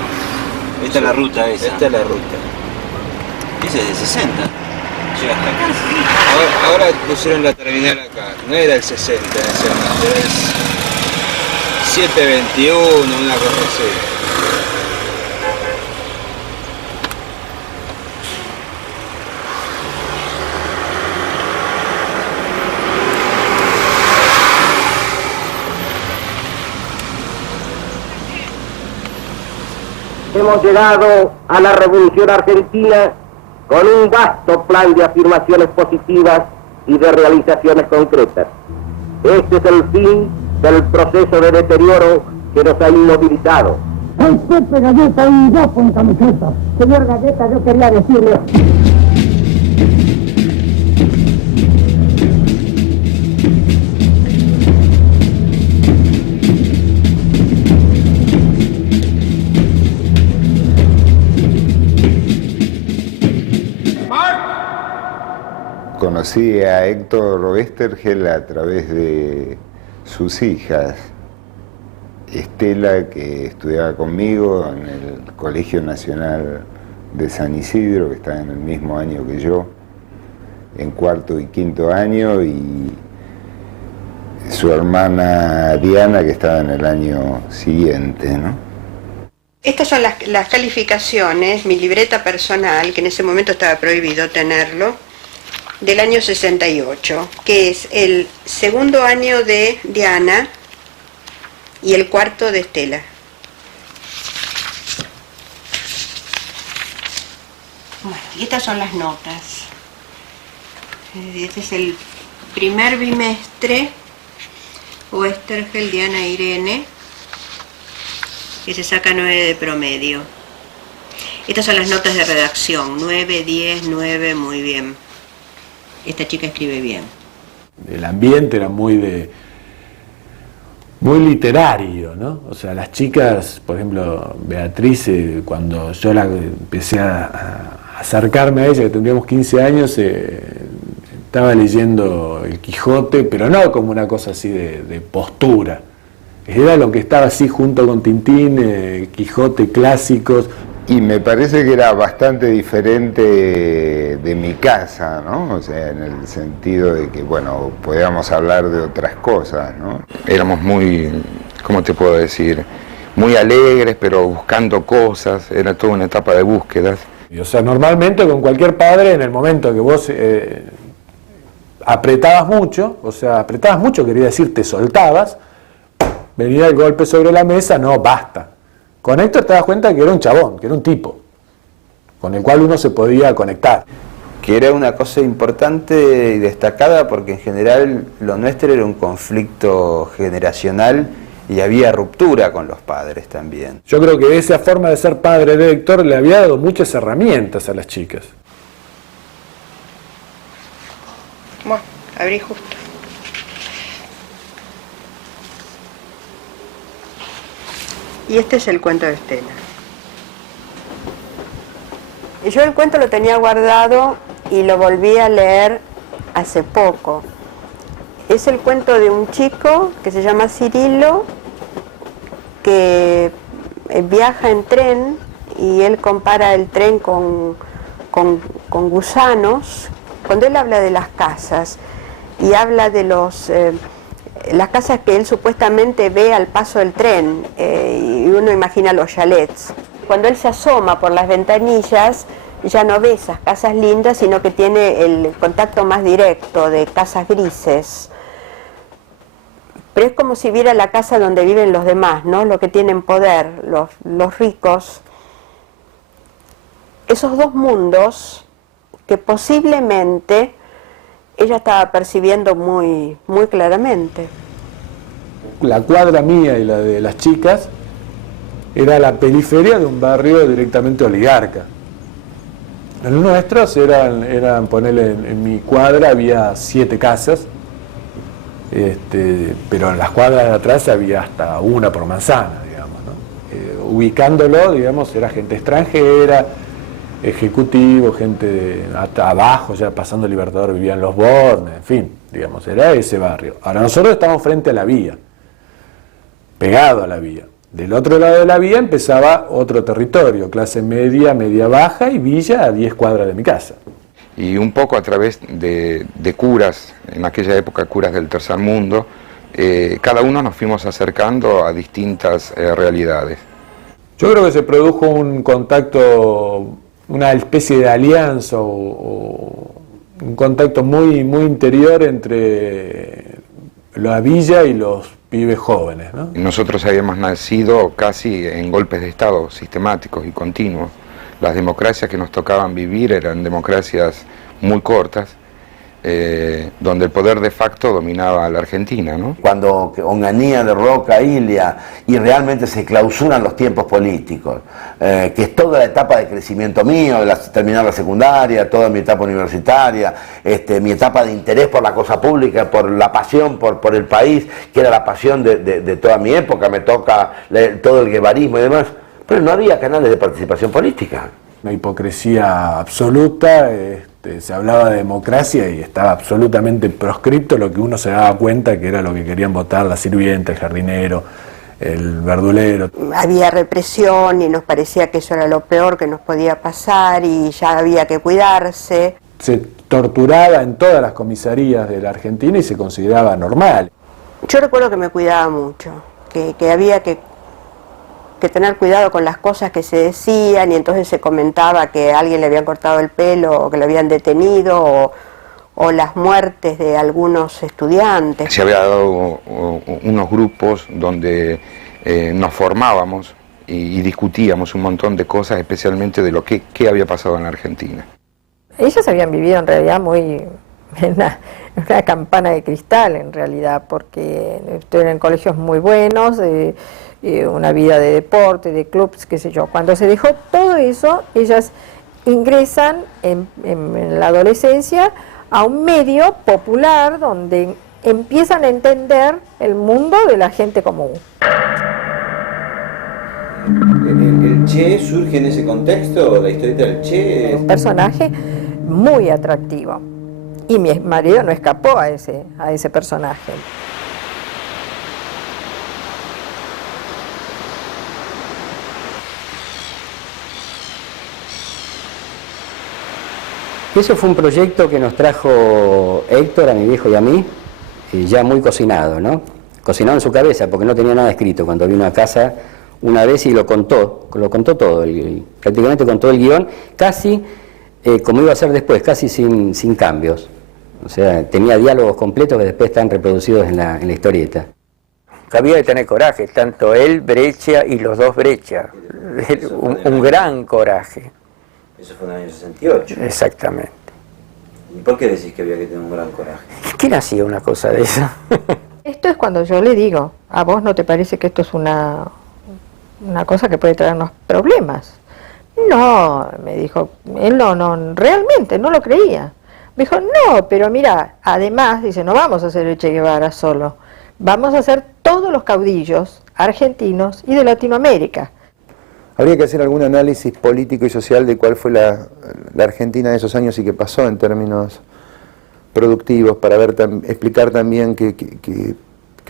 Esta es la ruta esa. Esta es la ruta. Dice de 60. Llega hasta acá. Ahora pusieron la terminal acá. No era el 60 en ese momento, era el 721, una cosa así. Hemos llegado a la Revolución Argentina con un vasto plan de afirmaciones positivas y de realizaciones concretas. Este es el fin del proceso de deterioro que nos ha inmovilizado. Ay, Pepe Galleta, un guapo en camiseta. Señor Galleta, yo quería decirle... Conocí a Héctor Oesterheld a través de sus hijas. Estela, que estudiaba conmigo en el Colegio Nacional de San Isidro, que está en el mismo año que yo, en cuarto y quinto año, y su hermana Diana, que estaba en el año siguiente, ¿no? Estas son las calificaciones, mi libreta personal, que en ese momento estaba prohibido tenerlo, del año 68, que es el segundo año de Diana y el cuarto de Estela. Bueno, y estas son las notas. Este es el primer bimestre, Oesterheld, Diana e Irene, que se saca 9 de promedio. Estas son las notas de redacción, 9, 10, 9, muy bien. Esta chica escribe bien. El ambiente era muy literario, ¿no? O sea, las chicas, por ejemplo, Beatriz, cuando yo empecé a acercarme a ella, que tendríamos 15 años, estaba leyendo El Quijote, pero no como una cosa así de postura. Era lo que estaba así junto con Tintín, Quijote, clásicos. Y me parece que era bastante diferente de mi casa, ¿no? O sea, en el sentido de que, bueno, podíamos hablar de otras cosas, ¿no? Éramos muy, ¿cómo te puedo decir? Muy alegres, pero buscando cosas, era toda una etapa de búsquedas. O sea, normalmente con cualquier padre, en el momento que vos apretabas mucho, quería decir, te soltabas, venía el golpe sobre la mesa, no, basta. Con Héctor te das cuenta que era un chabón, que era un tipo, con el cual uno se podía conectar. Que era una cosa importante y destacada porque en general lo nuestro era un conflicto generacional y había ruptura con los padres también. Yo creo que esa forma de ser padre de Héctor le había dado muchas herramientas a las chicas. Bueno, abrí justo. Y este es el cuento de Estela. Yo el cuento lo tenía guardado y lo volví a leer hace poco. Es el cuento de un chico que se llama Cirilo, que viaja en tren y él compara el tren con gusanos. Cuando él habla de las casas y habla de las casas que él supuestamente ve al paso del tren, y uno imagina los chalets. Cuando él se asoma por las ventanillas, ya no ve esas casas lindas, sino que tiene el contacto más directo de casas grises. Pero es como si viera la casa donde viven los demás, ¿no? Los que tienen poder, los ricos. Esos dos mundos que posiblemente ella estaba percibiendo muy, muy claramente. La cuadra mía y la de las chicas era la periferia de un barrio directamente oligarca. En los nuestros eran ponerle en mi cuadra había 7 casas, pero en las cuadras de atrás había hasta una por manzana, digamos, ¿no? Ubicándolo, digamos, era gente extranjera, ejecutivo, gente hasta abajo, ya pasando Libertador, vivían los Bornes, en fin, digamos, era ese barrio. Ahora nosotros estamos frente a la vía, pegado a la vía. Del otro lado de la vía empezaba otro territorio, clase media, media baja y villa a 10 cuadras de mi casa. Y un poco a través de curas, en aquella época curas del tercer mundo, cada uno nos fuimos acercando a distintas realidades. Yo creo que se produjo un contacto, una especie de alianza o un contacto muy, muy interior entre la villa y los pibes jóvenes, ¿no? Nosotros habíamos nacido casi en golpes de Estado sistemáticos y continuos. Las democracias que nos tocaban vivir eran democracias muy cortas, donde el poder de facto dominaba a la Argentina, ¿no? Cuando Onganía derroca a Ilia y realmente se clausuran los tiempos políticos, que es toda la etapa de crecimiento mío, terminar la secundaria, toda mi etapa universitaria, mi etapa de interés por la cosa pública, por la pasión por el país, que era la pasión de toda mi época, me toca todo el guevarismo y demás, pero no había canales de participación política. Una hipocresía absoluta, se hablaba de democracia y estaba absolutamente proscripto lo que uno se daba cuenta que era lo que querían votar la sirvienta, el jardinero, el verdulero. Había represión y nos parecía que eso era lo peor que nos podía pasar y ya había que cuidarse. Se torturaba en todas las comisarías de la Argentina y se consideraba normal. Yo recuerdo que me cuidaba mucho, que había que tener cuidado con las cosas que se decían y entonces se comentaba que a alguien le habían cortado el pelo o que lo habían detenido o las muertes de algunos estudiantes. Se había dado unos grupos donde nos formábamos y discutíamos un montón de cosas, especialmente de lo que había pasado en la Argentina. Ellas habían vivido en realidad muy en una campana de cristal en realidad, porque estuvieron en colegios muy buenos, una vida de deporte, de clubs, qué sé yo. Cuando se dejó todo eso, ellas ingresan en la adolescencia a un medio popular donde empiezan a entender el mundo de la gente común. ¿El Che surge en ese contexto? ¿La historieta del Che? Un personaje muy atractivo. Y mi marido no escapó a ese personaje. Eso fue un proyecto que nos trajo Héctor, a mi viejo y a mí, ya muy cocinado, ¿no? Cocinado en su cabeza, porque no tenía nada escrito cuando vino a casa una vez y lo contó todo, prácticamente contó el guión, casi como iba a ser después, casi sin cambios. O sea, tenía diálogos completos que después están reproducidos en la historieta. Había de tener coraje, tanto él, Breccia y los dos Breccia. Un gran coraje. Eso fue en el año 68. Exactamente. ¿Y por qué decís que había que tener un gran coraje? ¿Quién hacía una cosa de esa? Esto es cuando yo le digo, ¿a vos no te parece que esto es una cosa que puede traernos problemas? No, me dijo, él no, realmente no lo creía. Me dijo, no, pero mira, además, dice, no vamos a hacer el Che Guevara solo, vamos a hacer todos los caudillos argentinos y de Latinoamérica. Habría que hacer algún análisis político y social de cuál fue la Argentina de esos años y qué pasó en términos productivos, para explicar también qué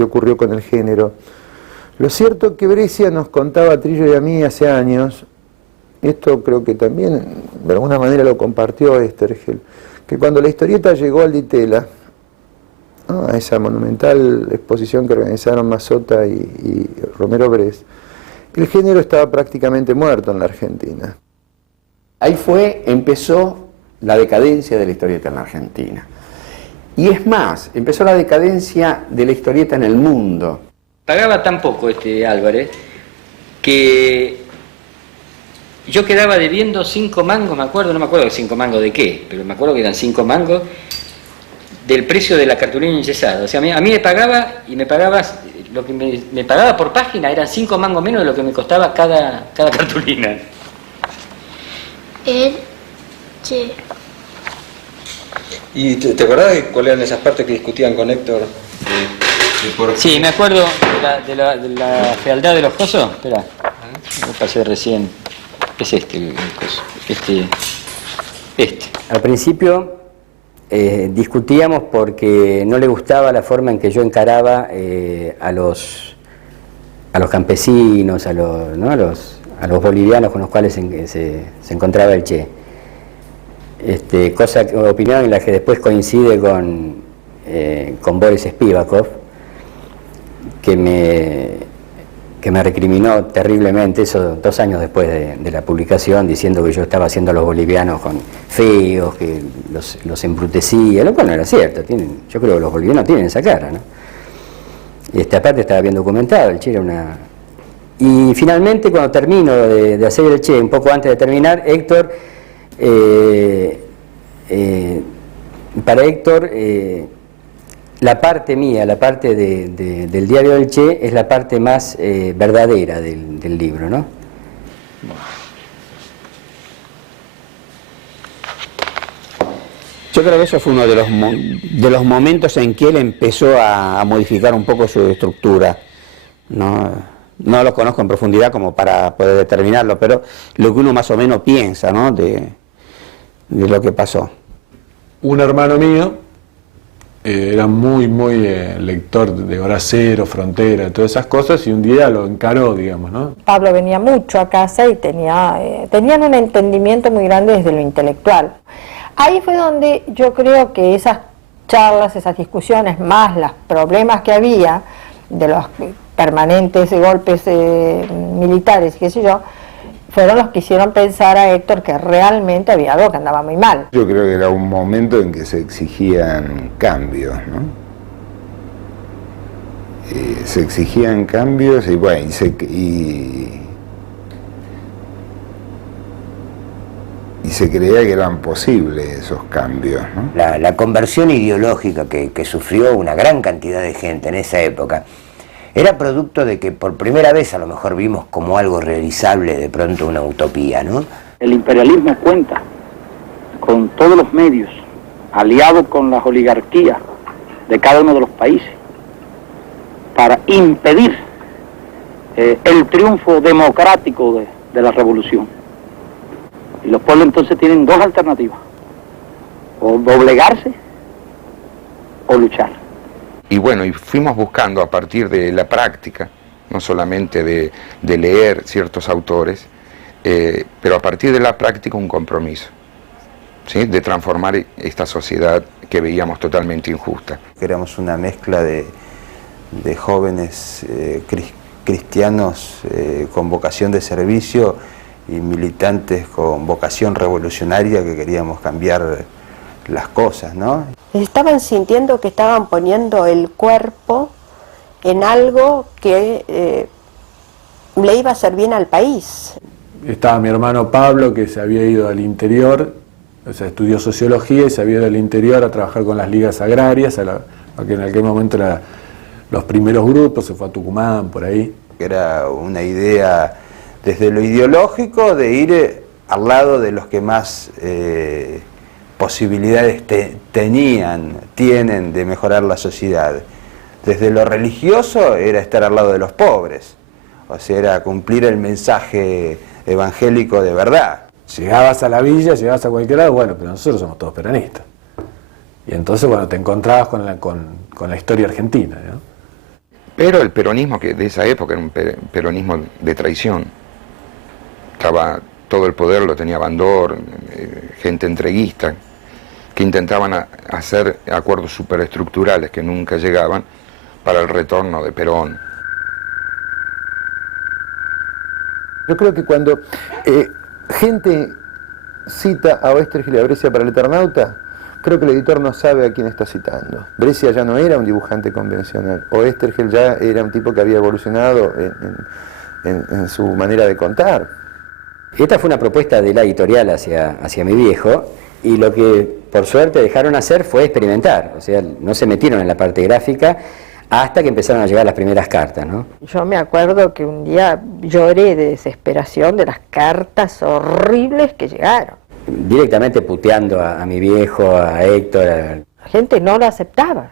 ocurrió con el género. Lo cierto que Breccia nos contaba a Trillo y a mí hace años, esto creo que también de alguna manera lo compartió Estergel, que cuando la historieta llegó al Ditela, a esa monumental exposición que organizaron Mazota y Romero Brés, el género estaba prácticamente muerto en la Argentina. Ahí empezó la decadencia de la historieta en la Argentina. Y es más, empezó la decadencia de la historieta en el mundo. Pagaba tan poco Álvarez que yo quedaba debiendo 5 mangos, no me acuerdo 5 mangos de qué, pero me acuerdo que eran 5 mangos del precio de la cartulina enyesada. O sea, a mí me pagaba, y me pagaba, lo que me pagaba por página eran 5 mangos menos de lo que me costaba cada cartulina. Che. ¿Y te acordás de cuáles eran esas partes que discutían con Héctor? Sí, me acuerdo de la fealdad de los cosos. Espera, lo pasé recién. Es el coso. Al principio discutíamos porque no le gustaba la forma en que yo encaraba a los campesinos, a los bolivianos con los cuales se encontraba el Che. Opinión en la que después coincide con Boris Spivakov, que me recriminó terriblemente, eso 2 años después de la publicación, diciendo que yo estaba haciendo a los bolivianos feos, que los embrutecía, lo cual no era cierto. Yo creo que los bolivianos tienen esa cara, ¿no? Aparte estaba bien documentado, el Che era una... Y finalmente, cuando termino de hacer el Che, un poco antes de terminar, Héctor, para Héctor, la parte mía, la parte del diario del Che, es la parte más verdadera del libro, ¿no? Yo creo que eso fue uno de los momentos en que él empezó a modificar un poco su estructura. No lo conozco en profundidad como para poder determinarlo, pero lo que uno más o menos piensa, ¿no? de lo que pasó. Un hermano mío era muy lector de Hora Cero, Frontera, todas esas cosas, y un día lo encaró, digamos, ¿no? Pablo venía mucho a casa y tenían un entendimiento muy grande desde lo intelectual. Ahí fue donde yo creo que esas charlas, esas discusiones, más los problemas que había de los permanentes golpes militares, qué sé yo, fueron los que hicieron pensar a Héctor que realmente había algo que andaba muy mal. Yo creo que era un momento en que se exigían cambios, ¿no? Se exigían cambios y bueno, y se creía que eran posibles esos cambios, ¿no? La conversión ideológica que sufrió una gran cantidad de gente en esa época era producto de que por primera vez a lo mejor vimos como algo realizable de pronto una utopía, ¿no? El imperialismo cuenta con todos los medios, aliado con las oligarquías de cada uno de los países, para impedir el triunfo democrático de la revolución. Y los pueblos entonces tienen 2 alternativas: o doblegarse o luchar. Y bueno, y fuimos buscando a partir de la práctica, no solamente de leer ciertos autores, pero a partir de la práctica un compromiso. ¿sí?, de transformar esta sociedad que veíamos totalmente injusta. Éramos una mezcla de jóvenes cristianos con vocación de servicio y militantes con vocación revolucionaria que queríamos cambiar las cosas, ¿no? Estaban sintiendo que estaban poniendo el cuerpo en algo que le iba a hacer bien al país. Estaba mi hermano Pablo, que se había ido al interior, o sea, estudió sociología y se había ido al interior a trabajar con las ligas agrarias, a que en aquel momento eran los primeros grupos, se fue a Tucumán, por ahí. Era una idea desde lo ideológico de ir al lado de los que más posibilidades tienen de mejorar la sociedad. Desde lo religioso era estar al lado de los pobres, o sea, era cumplir el mensaje evangélico de verdad. Llegabas a la villa, llegabas a cualquier lado, bueno, pero nosotros somos todos peronistas. Y entonces, bueno, te encontrabas con la historia argentina, ¿no? Pero el peronismo que de esa época era un peronismo de traición. Todo el poder lo tenía Bandor, gente entreguista, que intentaban hacer acuerdos superestructurales que nunca llegaban para el retorno de Perón. Yo creo que cuando gente cita a Oestergel y a Breccia para el Eternauta, creo que el editor no sabe a quién está citando. Breccia ya no era un dibujante convencional, Oestergel ya era un tipo que había evolucionado en su manera de contar. Esta fue una propuesta de la editorial hacia mi viejo, y lo que por suerte dejaron hacer fue experimentar, o sea, no se metieron en la parte gráfica hasta que empezaron a llegar las primeras cartas, ¿no? Yo me acuerdo que un día lloré de desesperación de las cartas horribles que llegaron. Directamente puteando a mi viejo, a Héctor. La gente no lo aceptaba,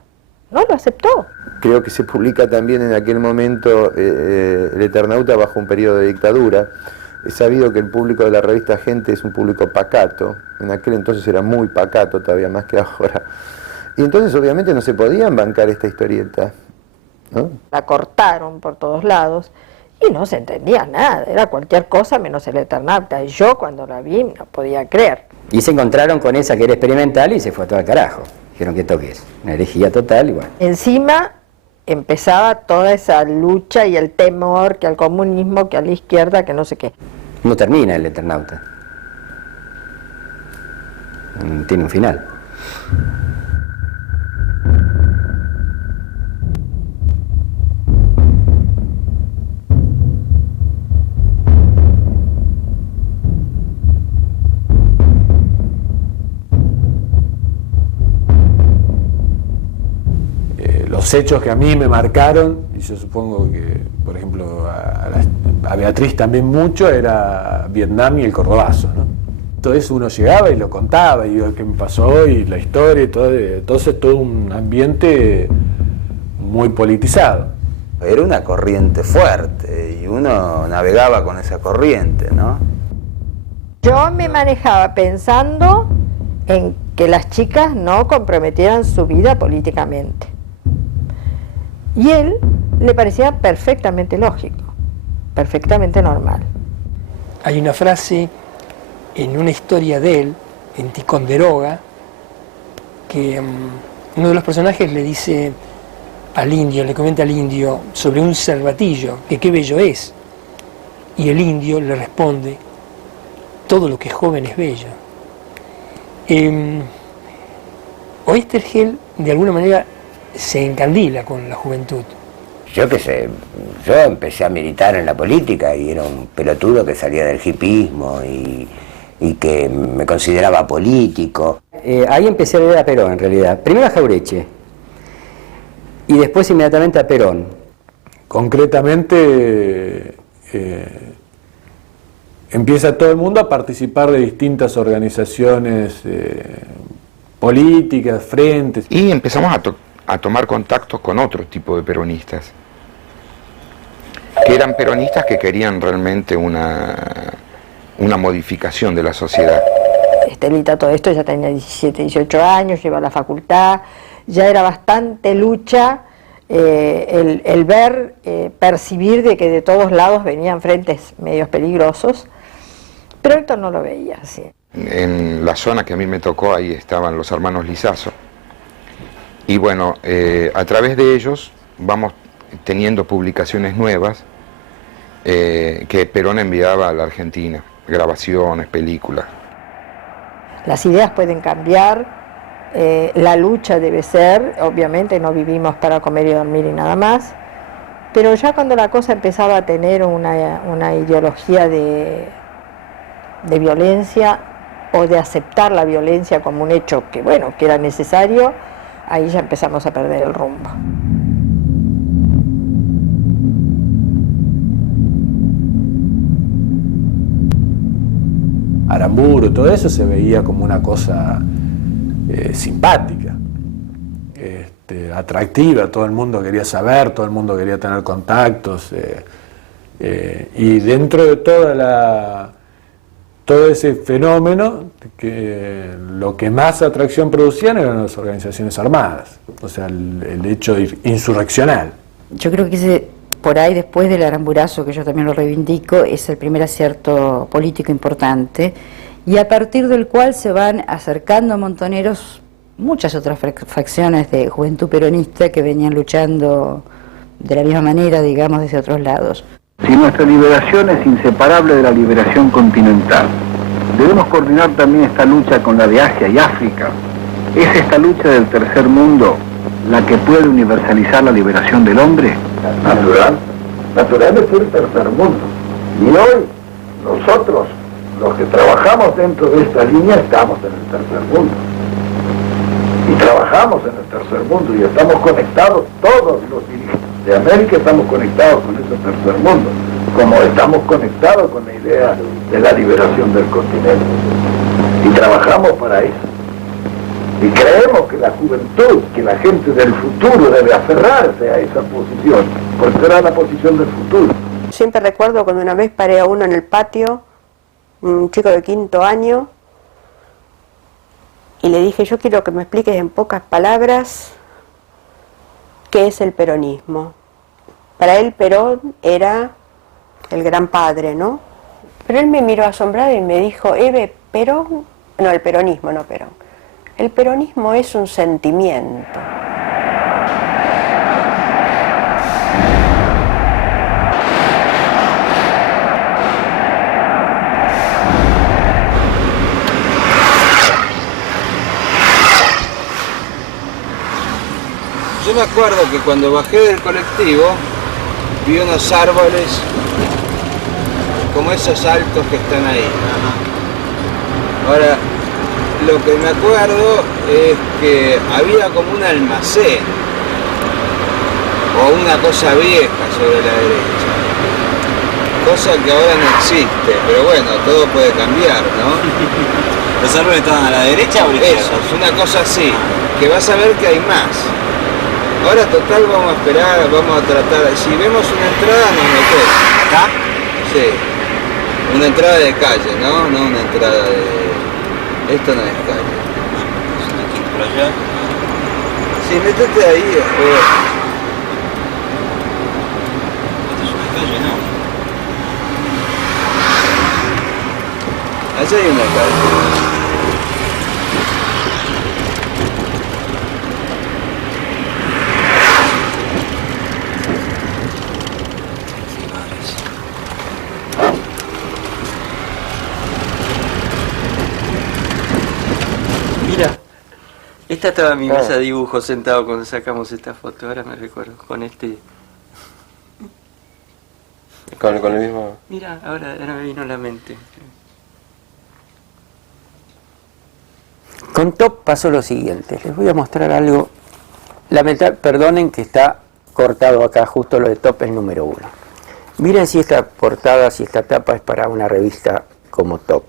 no lo aceptó. Creo que se publica también en aquel momento el Eternauta bajo un periodo de dictadura. He sabido que el público de la revista Gente es un público pacato, en aquel entonces era muy pacato, todavía más que ahora. Y entonces obviamente no se podían bancar esta historieta, ¿no? La cortaron por todos lados y no se entendía nada, era cualquier cosa menos el Eternauta. Y yo cuando la vi no podía creer. Y se encontraron con esa que era experimental y se fue a todo el carajo. Dijeron, ¿qué toque es? Una herejía total y bueno. Encima empezaba toda esa lucha y el temor que al comunismo, que a la izquierda, que no sé qué. No termina el Eternauta. Tiene un final. Los hechos que a mí me marcaron, y yo supongo que, por ejemplo, a Beatriz también mucho, era Vietnam y el Cordobazo, ¿no? Entonces uno llegaba y lo contaba, y lo que me pasó, y la historia, y todo, entonces todo un ambiente muy politizado. Era una corriente fuerte, y uno navegaba con esa corriente, ¿no? Yo me manejaba pensando en que las chicas no comprometieran su vida políticamente. Y él le parecía perfectamente lógico, perfectamente normal. Hay una frase en una historia de él, en Ticonderoga, que uno de los personajes le dice al indio, le comenta al indio sobre un cervatillo, que qué bello es. Y el indio le responde, todo lo que es joven es bello. Oestergel, de alguna manera, se encandila con la juventud. Yo qué sé, yo empecé a militar en la política y era un pelotudo que salía del hipismo y que me consideraba político. Ahí empecé a leer a Perón, en realidad. Primero a Jaureche y después inmediatamente a Perón. Concretamente, empieza todo el mundo a participar de distintas organizaciones políticas, frentes. Y empezamos a tomar contactos con otro tipo de peronistas, que eran peronistas que querían realmente una modificación de la sociedad. Estelita, todo esto ya tenía 17, 18 años, iba a la facultad, ya era bastante lucha el ver, percibir de que de todos lados venían frentes medios peligrosos, pero Héctor no lo veía así. En la zona que a mí me tocó, ahí estaban los hermanos Lizazo. Y bueno, a través de ellos vamos teniendo publicaciones nuevas que Perón enviaba a la Argentina, grabaciones, películas. Las ideas pueden cambiar, la lucha debe ser, obviamente no vivimos para comer y dormir y nada más, pero ya cuando la cosa empezaba a tener una ideología de violencia o de aceptar la violencia como un hecho que, bueno, que era necesario, ahí ya empezamos a perder el rumbo. Aramburu, todo eso se veía como una cosa simpática, atractiva, todo el mundo quería saber, todo el mundo quería tener contactos, y dentro de todo ese fenómeno, lo que más atracción producían eran las organizaciones armadas, o sea, el hecho insurreccional. Yo creo que por ahí, después del Aramburazo, que yo también lo reivindico, es el primer acierto político importante, y a partir del cual se van acercando a Montoneros muchas otras facciones de juventud peronista que venían luchando de la misma manera, digamos, desde otros lados. Si nuestra liberación es inseparable de la liberación continental, debemos coordinar también esta lucha con la de Asia y África. ¿Es esta lucha del tercer mundo la que puede universalizar la liberación del hombre? Natural es el tercer mundo. Y hoy, nosotros, los que trabajamos dentro de esta línea, estamos en el tercer mundo. Y trabajamos en el tercer mundo y estamos conectados, todos los dirigentes de América estamos conectados con ese tercer mundo, como estamos conectados con la idea de la liberación del continente. Y trabajamos para eso. Y creemos que la juventud, que la gente del futuro debe aferrarse a esa posición, porque será la posición del futuro. Siempre recuerdo cuando una vez paré a uno en el patio, un chico de 5º año, y le dije, yo quiero que me expliques en pocas palabras qué es el peronismo. Para él Perón era el gran padre, ¿no? Pero él me miró asombrado y me dijo, Eve, Perón, no, el peronismo, no Perón. El peronismo es un sentimiento. Yo me acuerdo que cuando bajé del colectivo vi unos árboles como esos altos que están ahí. Ahora, lo que me acuerdo es que había como un almacén o una cosa vieja sobre la derecha, cosa que ahora no existe, pero bueno, todo puede cambiar, ¿no? ¿Los árboles estaban a la derecha o a la izquierda? Eso, es una cosa así, que vas a ver que hay más. Ahora total vamos a esperar, vamos a tratar, si vemos una entrada nos metemos. ¿Acá? Sí, una entrada de calle, ¿no? No una entrada de... Esto no es calle. Aquí por allá. Sí, métete ahí. Esta es una calle, ¿no? Allá hay una calle. Mira, esta estaba en mi mesa de dibujo sentado cuando sacamos esta foto, ahora me recuerdo, con este... Con el mismo... Mira, ahora me vino a la mente. Con Top pasó lo siguiente, les voy a mostrar algo, perdonen que está cortado acá, justo lo de Top es número 1. Miren si esta portada, si esta tapa es para una revista como Top.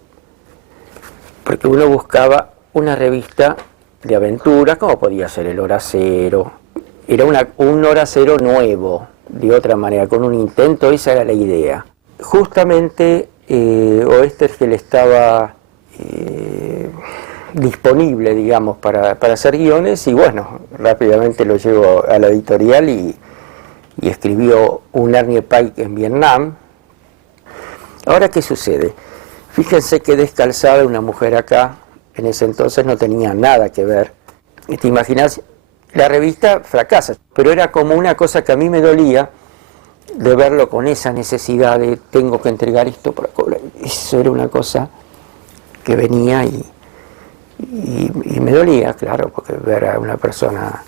Porque uno buscaba una revista de aventuras, como podía ser el Horacero. Era un Horacero nuevo, de otra manera, con un intento, esa era la idea. Justamente Oestergel estaba disponible, digamos, para hacer guiones, y bueno, rápidamente lo llevo a la editorial y escribió un Ernie Pike en Vietnam. Ahora, ¿qué sucede? Fíjense que descalzada una mujer acá, en ese entonces no tenía nada que ver. Y te imaginas, la revista fracasa, pero era como una cosa que a mí me dolía de verlo con esa necesidad de tengo que entregar esto para cobrar. Eso era una cosa que venía y me dolía, claro, porque ver a una persona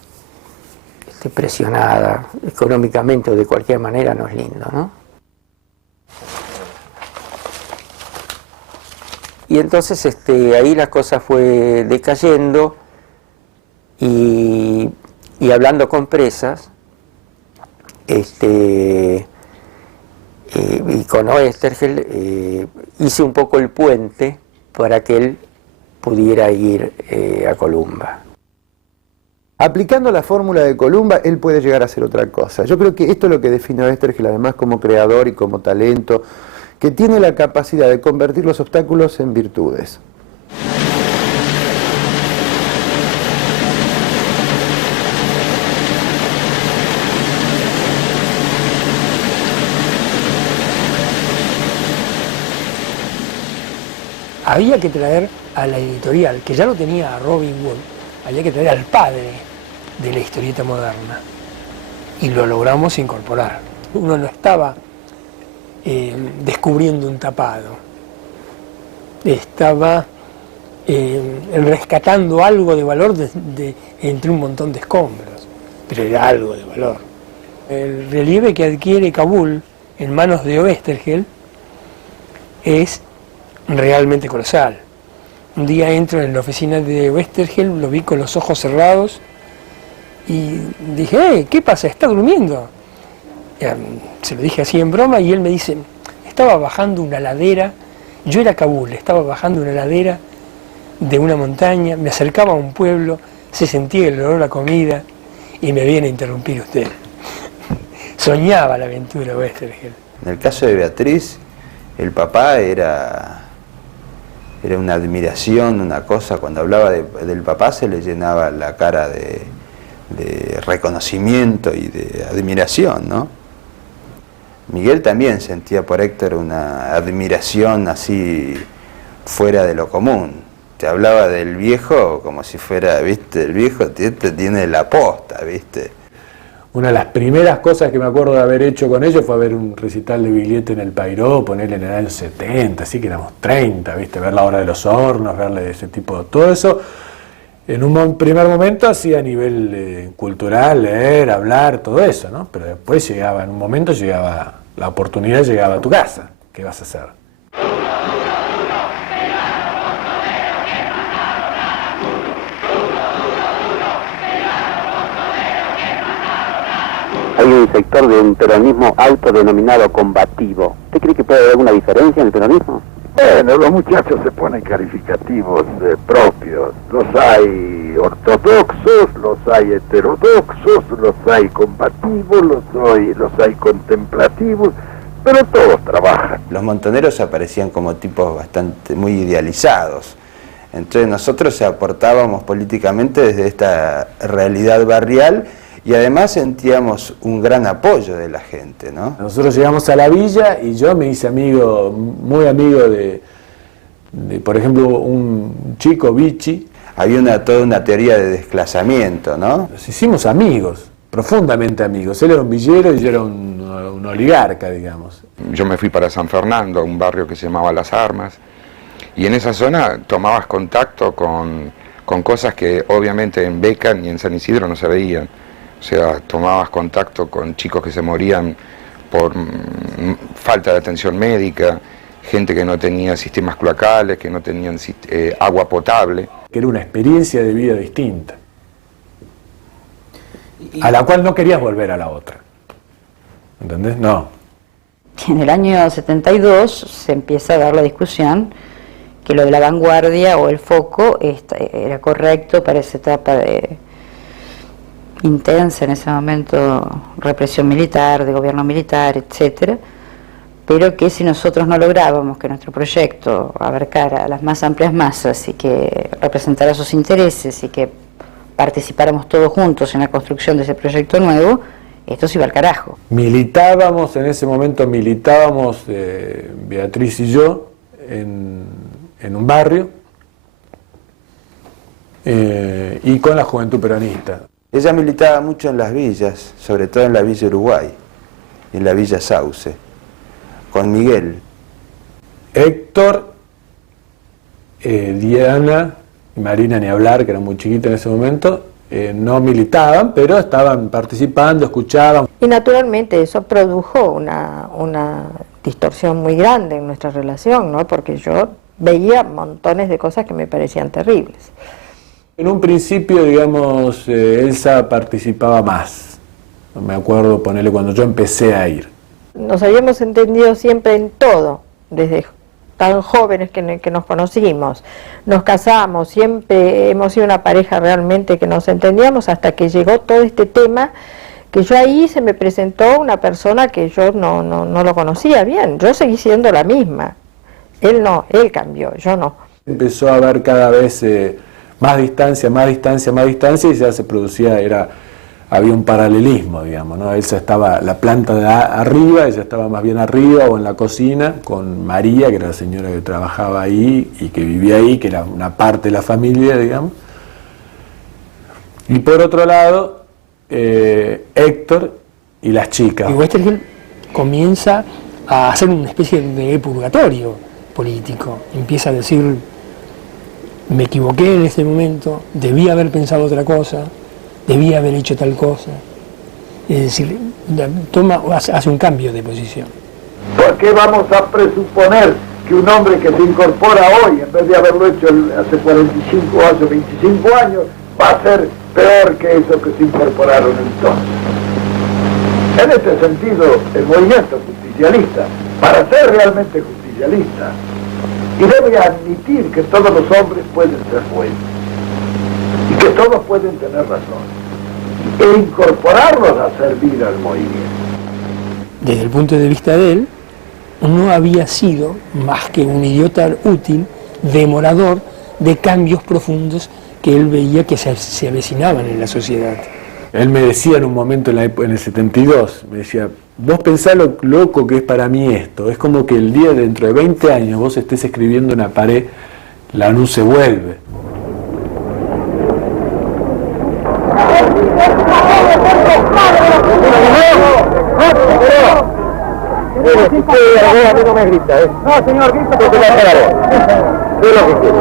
presionada económicamente o de cualquier manera no es lindo, ¿no? Y entonces ahí la cosa fue decayendo y hablando con presas y con Oesterheld hice un poco el puente para que él pudiera ir a Columba. Aplicando la fórmula de Columba, él puede llegar a hacer otra cosa. Yo creo que esto es lo que define a Oesterheld, además como creador y como talento, que tiene la capacidad de convertir los obstáculos en virtudes. Había que traer a la editorial, que ya lo tenía a Robin Wood, había que traer al padre de la historieta moderna. Y lo logramos incorporar. Uno no estaba descubriendo un tapado, estaba rescatando algo de valor entre un montón de escombros, pero era algo de valor. El relieve que adquiere Kabul en manos de Oesterheld es realmente colosal. Un día entro en la oficina de Oesterheld, lo vi con los ojos cerrados y dije, ¿qué pasa? ¿Está durmiendo? Se lo dije así en broma y él me dice, estaba bajando una ladera, yo era Kabul, estaba bajando una ladera de una montaña, me acercaba a un pueblo, se sentía el olor a comida y me viene a interrumpir usted. Soñaba la aventura Oesterheld. En el caso de Beatriz, el papá era una admiración, una cosa, cuando hablaba del papá se le llenaba la cara de reconocimiento y de admiración, ¿no? Miguel también sentía por Héctor una admiración así fuera de lo común. Te hablaba del viejo como si fuera, viste, el viejo tiene la posta, viste. Una de las primeras cosas que me acuerdo de haber hecho con ellos fue ver un recital de Viglietto en el Pairó, ponerle en el año 70, así que éramos 30, ¿viste? Ver la hora de los hornos, verle ese tipo de todo eso. En un primer momento así a nivel cultural, leer, hablar, todo eso, ¿no? Pero después llegaba, en un momento llegaba, la oportunidad llegaba a tu casa. ¿Qué vas a hacer? Hay un sector de un peronismo autodenominado combativo. ¿Usted cree que puede haber alguna diferencia en el peronismo? Bueno, los muchachos se ponen calificativos propios. Los hay ortodoxos, los hay heterodoxos, los hay combativos, los hay contemplativos, pero todos trabajan. Los montoneros aparecían como tipos bastante muy idealizados. Entonces nosotros aportábamos políticamente desde esta realidad barrial y además sentíamos un gran apoyo de la gente, ¿no? Nosotros llegamos a la villa y yo me hice amigo, muy amigo de por ejemplo, un chico, Vichy. Había toda una teoría de desclasamiento, ¿no? Nos hicimos amigos, profundamente amigos. Él era un villero y yo era un oligarca, digamos. Yo me fui para San Fernando, un barrio que se llamaba Las Armas, y en esa zona tomabas contacto con cosas que obviamente en Beca ni en San Isidro no se veían. O sea, tomabas contacto con chicos que se morían por falta de atención médica, gente que no tenía sistemas cloacales, que no tenían agua potable. Que era una experiencia de vida distinta, a la cual no querías volver a la otra. ¿Entendés? No. En el año 72 se empieza a dar la discusión que lo de la vanguardia o el foco era correcto para esa etapa intensa en ese momento, represión militar, de gobierno militar, etcétera, pero que si nosotros no lográbamos que nuestro proyecto abarcara a las más amplias masas y que representara sus intereses y que participáramos todos juntos en la construcción de ese proyecto nuevo, esto se iba al carajo. Militábamos, en ese momento Beatriz y yo, en un barrio y con la Juventud Peronista. Ella militaba mucho en las villas, sobre todo en la Villa Uruguay, en la Villa Sauce, con Miguel. Héctor, Diana y Marina, ni hablar, que eran muy chiquitas en ese momento, no militaban, pero estaban participando, escuchaban. Y naturalmente eso produjo una distorsión muy grande en nuestra relación, ¿no? Porque yo veía montones de cosas que me parecían terribles. En un principio, digamos, Elsa participaba más. Me acuerdo, ponerle cuando yo empecé a ir. Nos habíamos entendido siempre en todo, desde tan jóvenes que nos conocimos, nos casamos, siempre hemos sido una pareja realmente que nos entendíamos, hasta que llegó todo este tema, que yo ahí se me presentó una persona que yo no lo conocía bien. Yo seguí siendo la misma, él no, él cambió, yo no. Empezó a haber cada vez más distancia, y ya se producía, había un paralelismo, digamos, ¿no? Elsa estaba la planta de arriba, ella estaba más bien arriba o en la cocina, con María, que era la señora que trabajaba ahí y que vivía ahí, que era una parte de la familia, digamos. Y por otro lado, Héctor y las chicas. Y Westergel comienza a hacer una especie de purgatorio político. Empieza a decir: me equivoqué en este momento, debía haber pensado otra cosa, debía haber hecho tal cosa. Es decir, hace un cambio de posición. ¿Por qué vamos a presuponer que un hombre que se incorpora hoy, en vez de haberlo hecho hace 45 o hace 25 años, va a ser peor que esos que se incorporaron entonces? En este sentido, el movimiento justicialista, para ser realmente justicialista, y debe admitir que todos los hombres pueden ser buenos y que todos pueden tener razón, e incorporarlos a servir al movimiento. Desde el punto de vista de él, no había sido más que un idiota útil, demorador de cambios profundos que él veía que se avecinaban en la sociedad. Él me decía en un momento en el 72, me decía: vos pensás lo loco que es para mí esto, es como que el día dentro de 20 años vos estés escribiendo en una pared, Lanús se vuelve. A mí no me grita, ¿eh? No, señor, grita porque la paramos. ¿Qué es lo que quiere?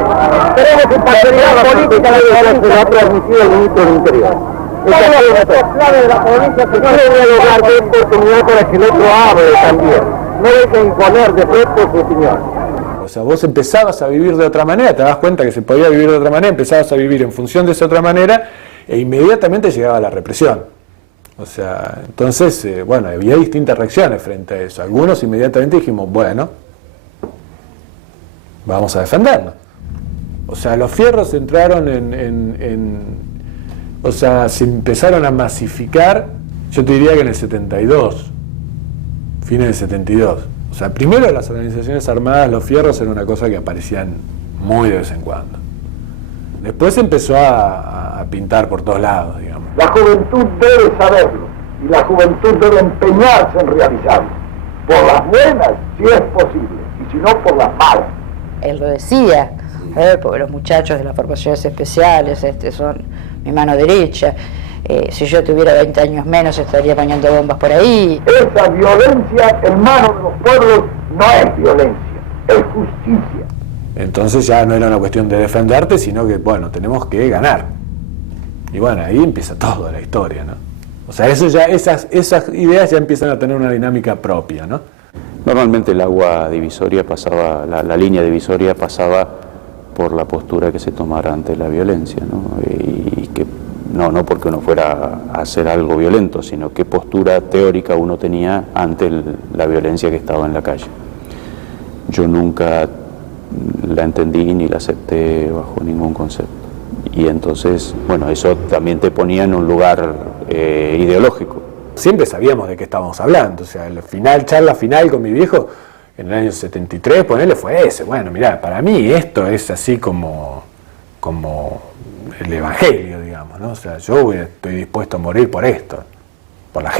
Tenemos un partenariado política que lo ha transmitido el ministro del Interior. Esa es la clave de la provincia, que no le voy a lograr de oportunidad para que el otro hable también. No hay que imponer de pronto su opinión. O sea, vos empezabas a vivir de otra manera, te das cuenta que se podía vivir de otra manera, empezabas a vivir en función de esa otra manera e inmediatamente llegaba la represión. O sea, entonces, bueno, había distintas reacciones frente a eso. Algunos inmediatamente dijimos: bueno, vamos a defendernos. O sea, los fierros entraron o sea, se empezaron a masificar, yo te diría que en el 72, fines del 72. O sea, primero las organizaciones armadas, los fierros, era una cosa que aparecían muy de vez en cuando. Después empezó a pintar por todos lados, digamos. La juventud debe saberlo y la juventud debe empeñarse en realizarlo. Por las buenas, si es posible, y si no, por las malas. Él lo decía, porque los muchachos de las formaciones especiales son mi mano derecha. Si yo tuviera 20 años menos estaría poniendo bombas por ahí. Esa violencia en manos de los pueblos no es violencia, es justicia. Entonces ya no era una cuestión de defenderte, sino que, bueno, tenemos que ganar. Y bueno, ahí empieza toda la historia, ¿no? O sea, eso ya, esas ideas ya empiezan a tener una dinámica propia, ¿no? Normalmente el agua divisoria pasaba, la línea divisoria pasaba por la postura que se tomara ante la violencia, ¿no? Y que no porque uno fuera a hacer algo violento, sino qué postura teórica uno tenía ante la violencia que estaba en la calle. Yo nunca la entendí ni la acepté bajo ningún concepto. Y entonces, bueno, eso también te ponía en un lugar ideológico. Siempre sabíamos de qué estábamos hablando, o sea, la charla final con mi viejo en el año 73, ponerle fue ese. Bueno, mirá, para mí esto es así como el evangelio, digamos, ¿no? O sea, yo estoy dispuesto a morir por esto, por la gente.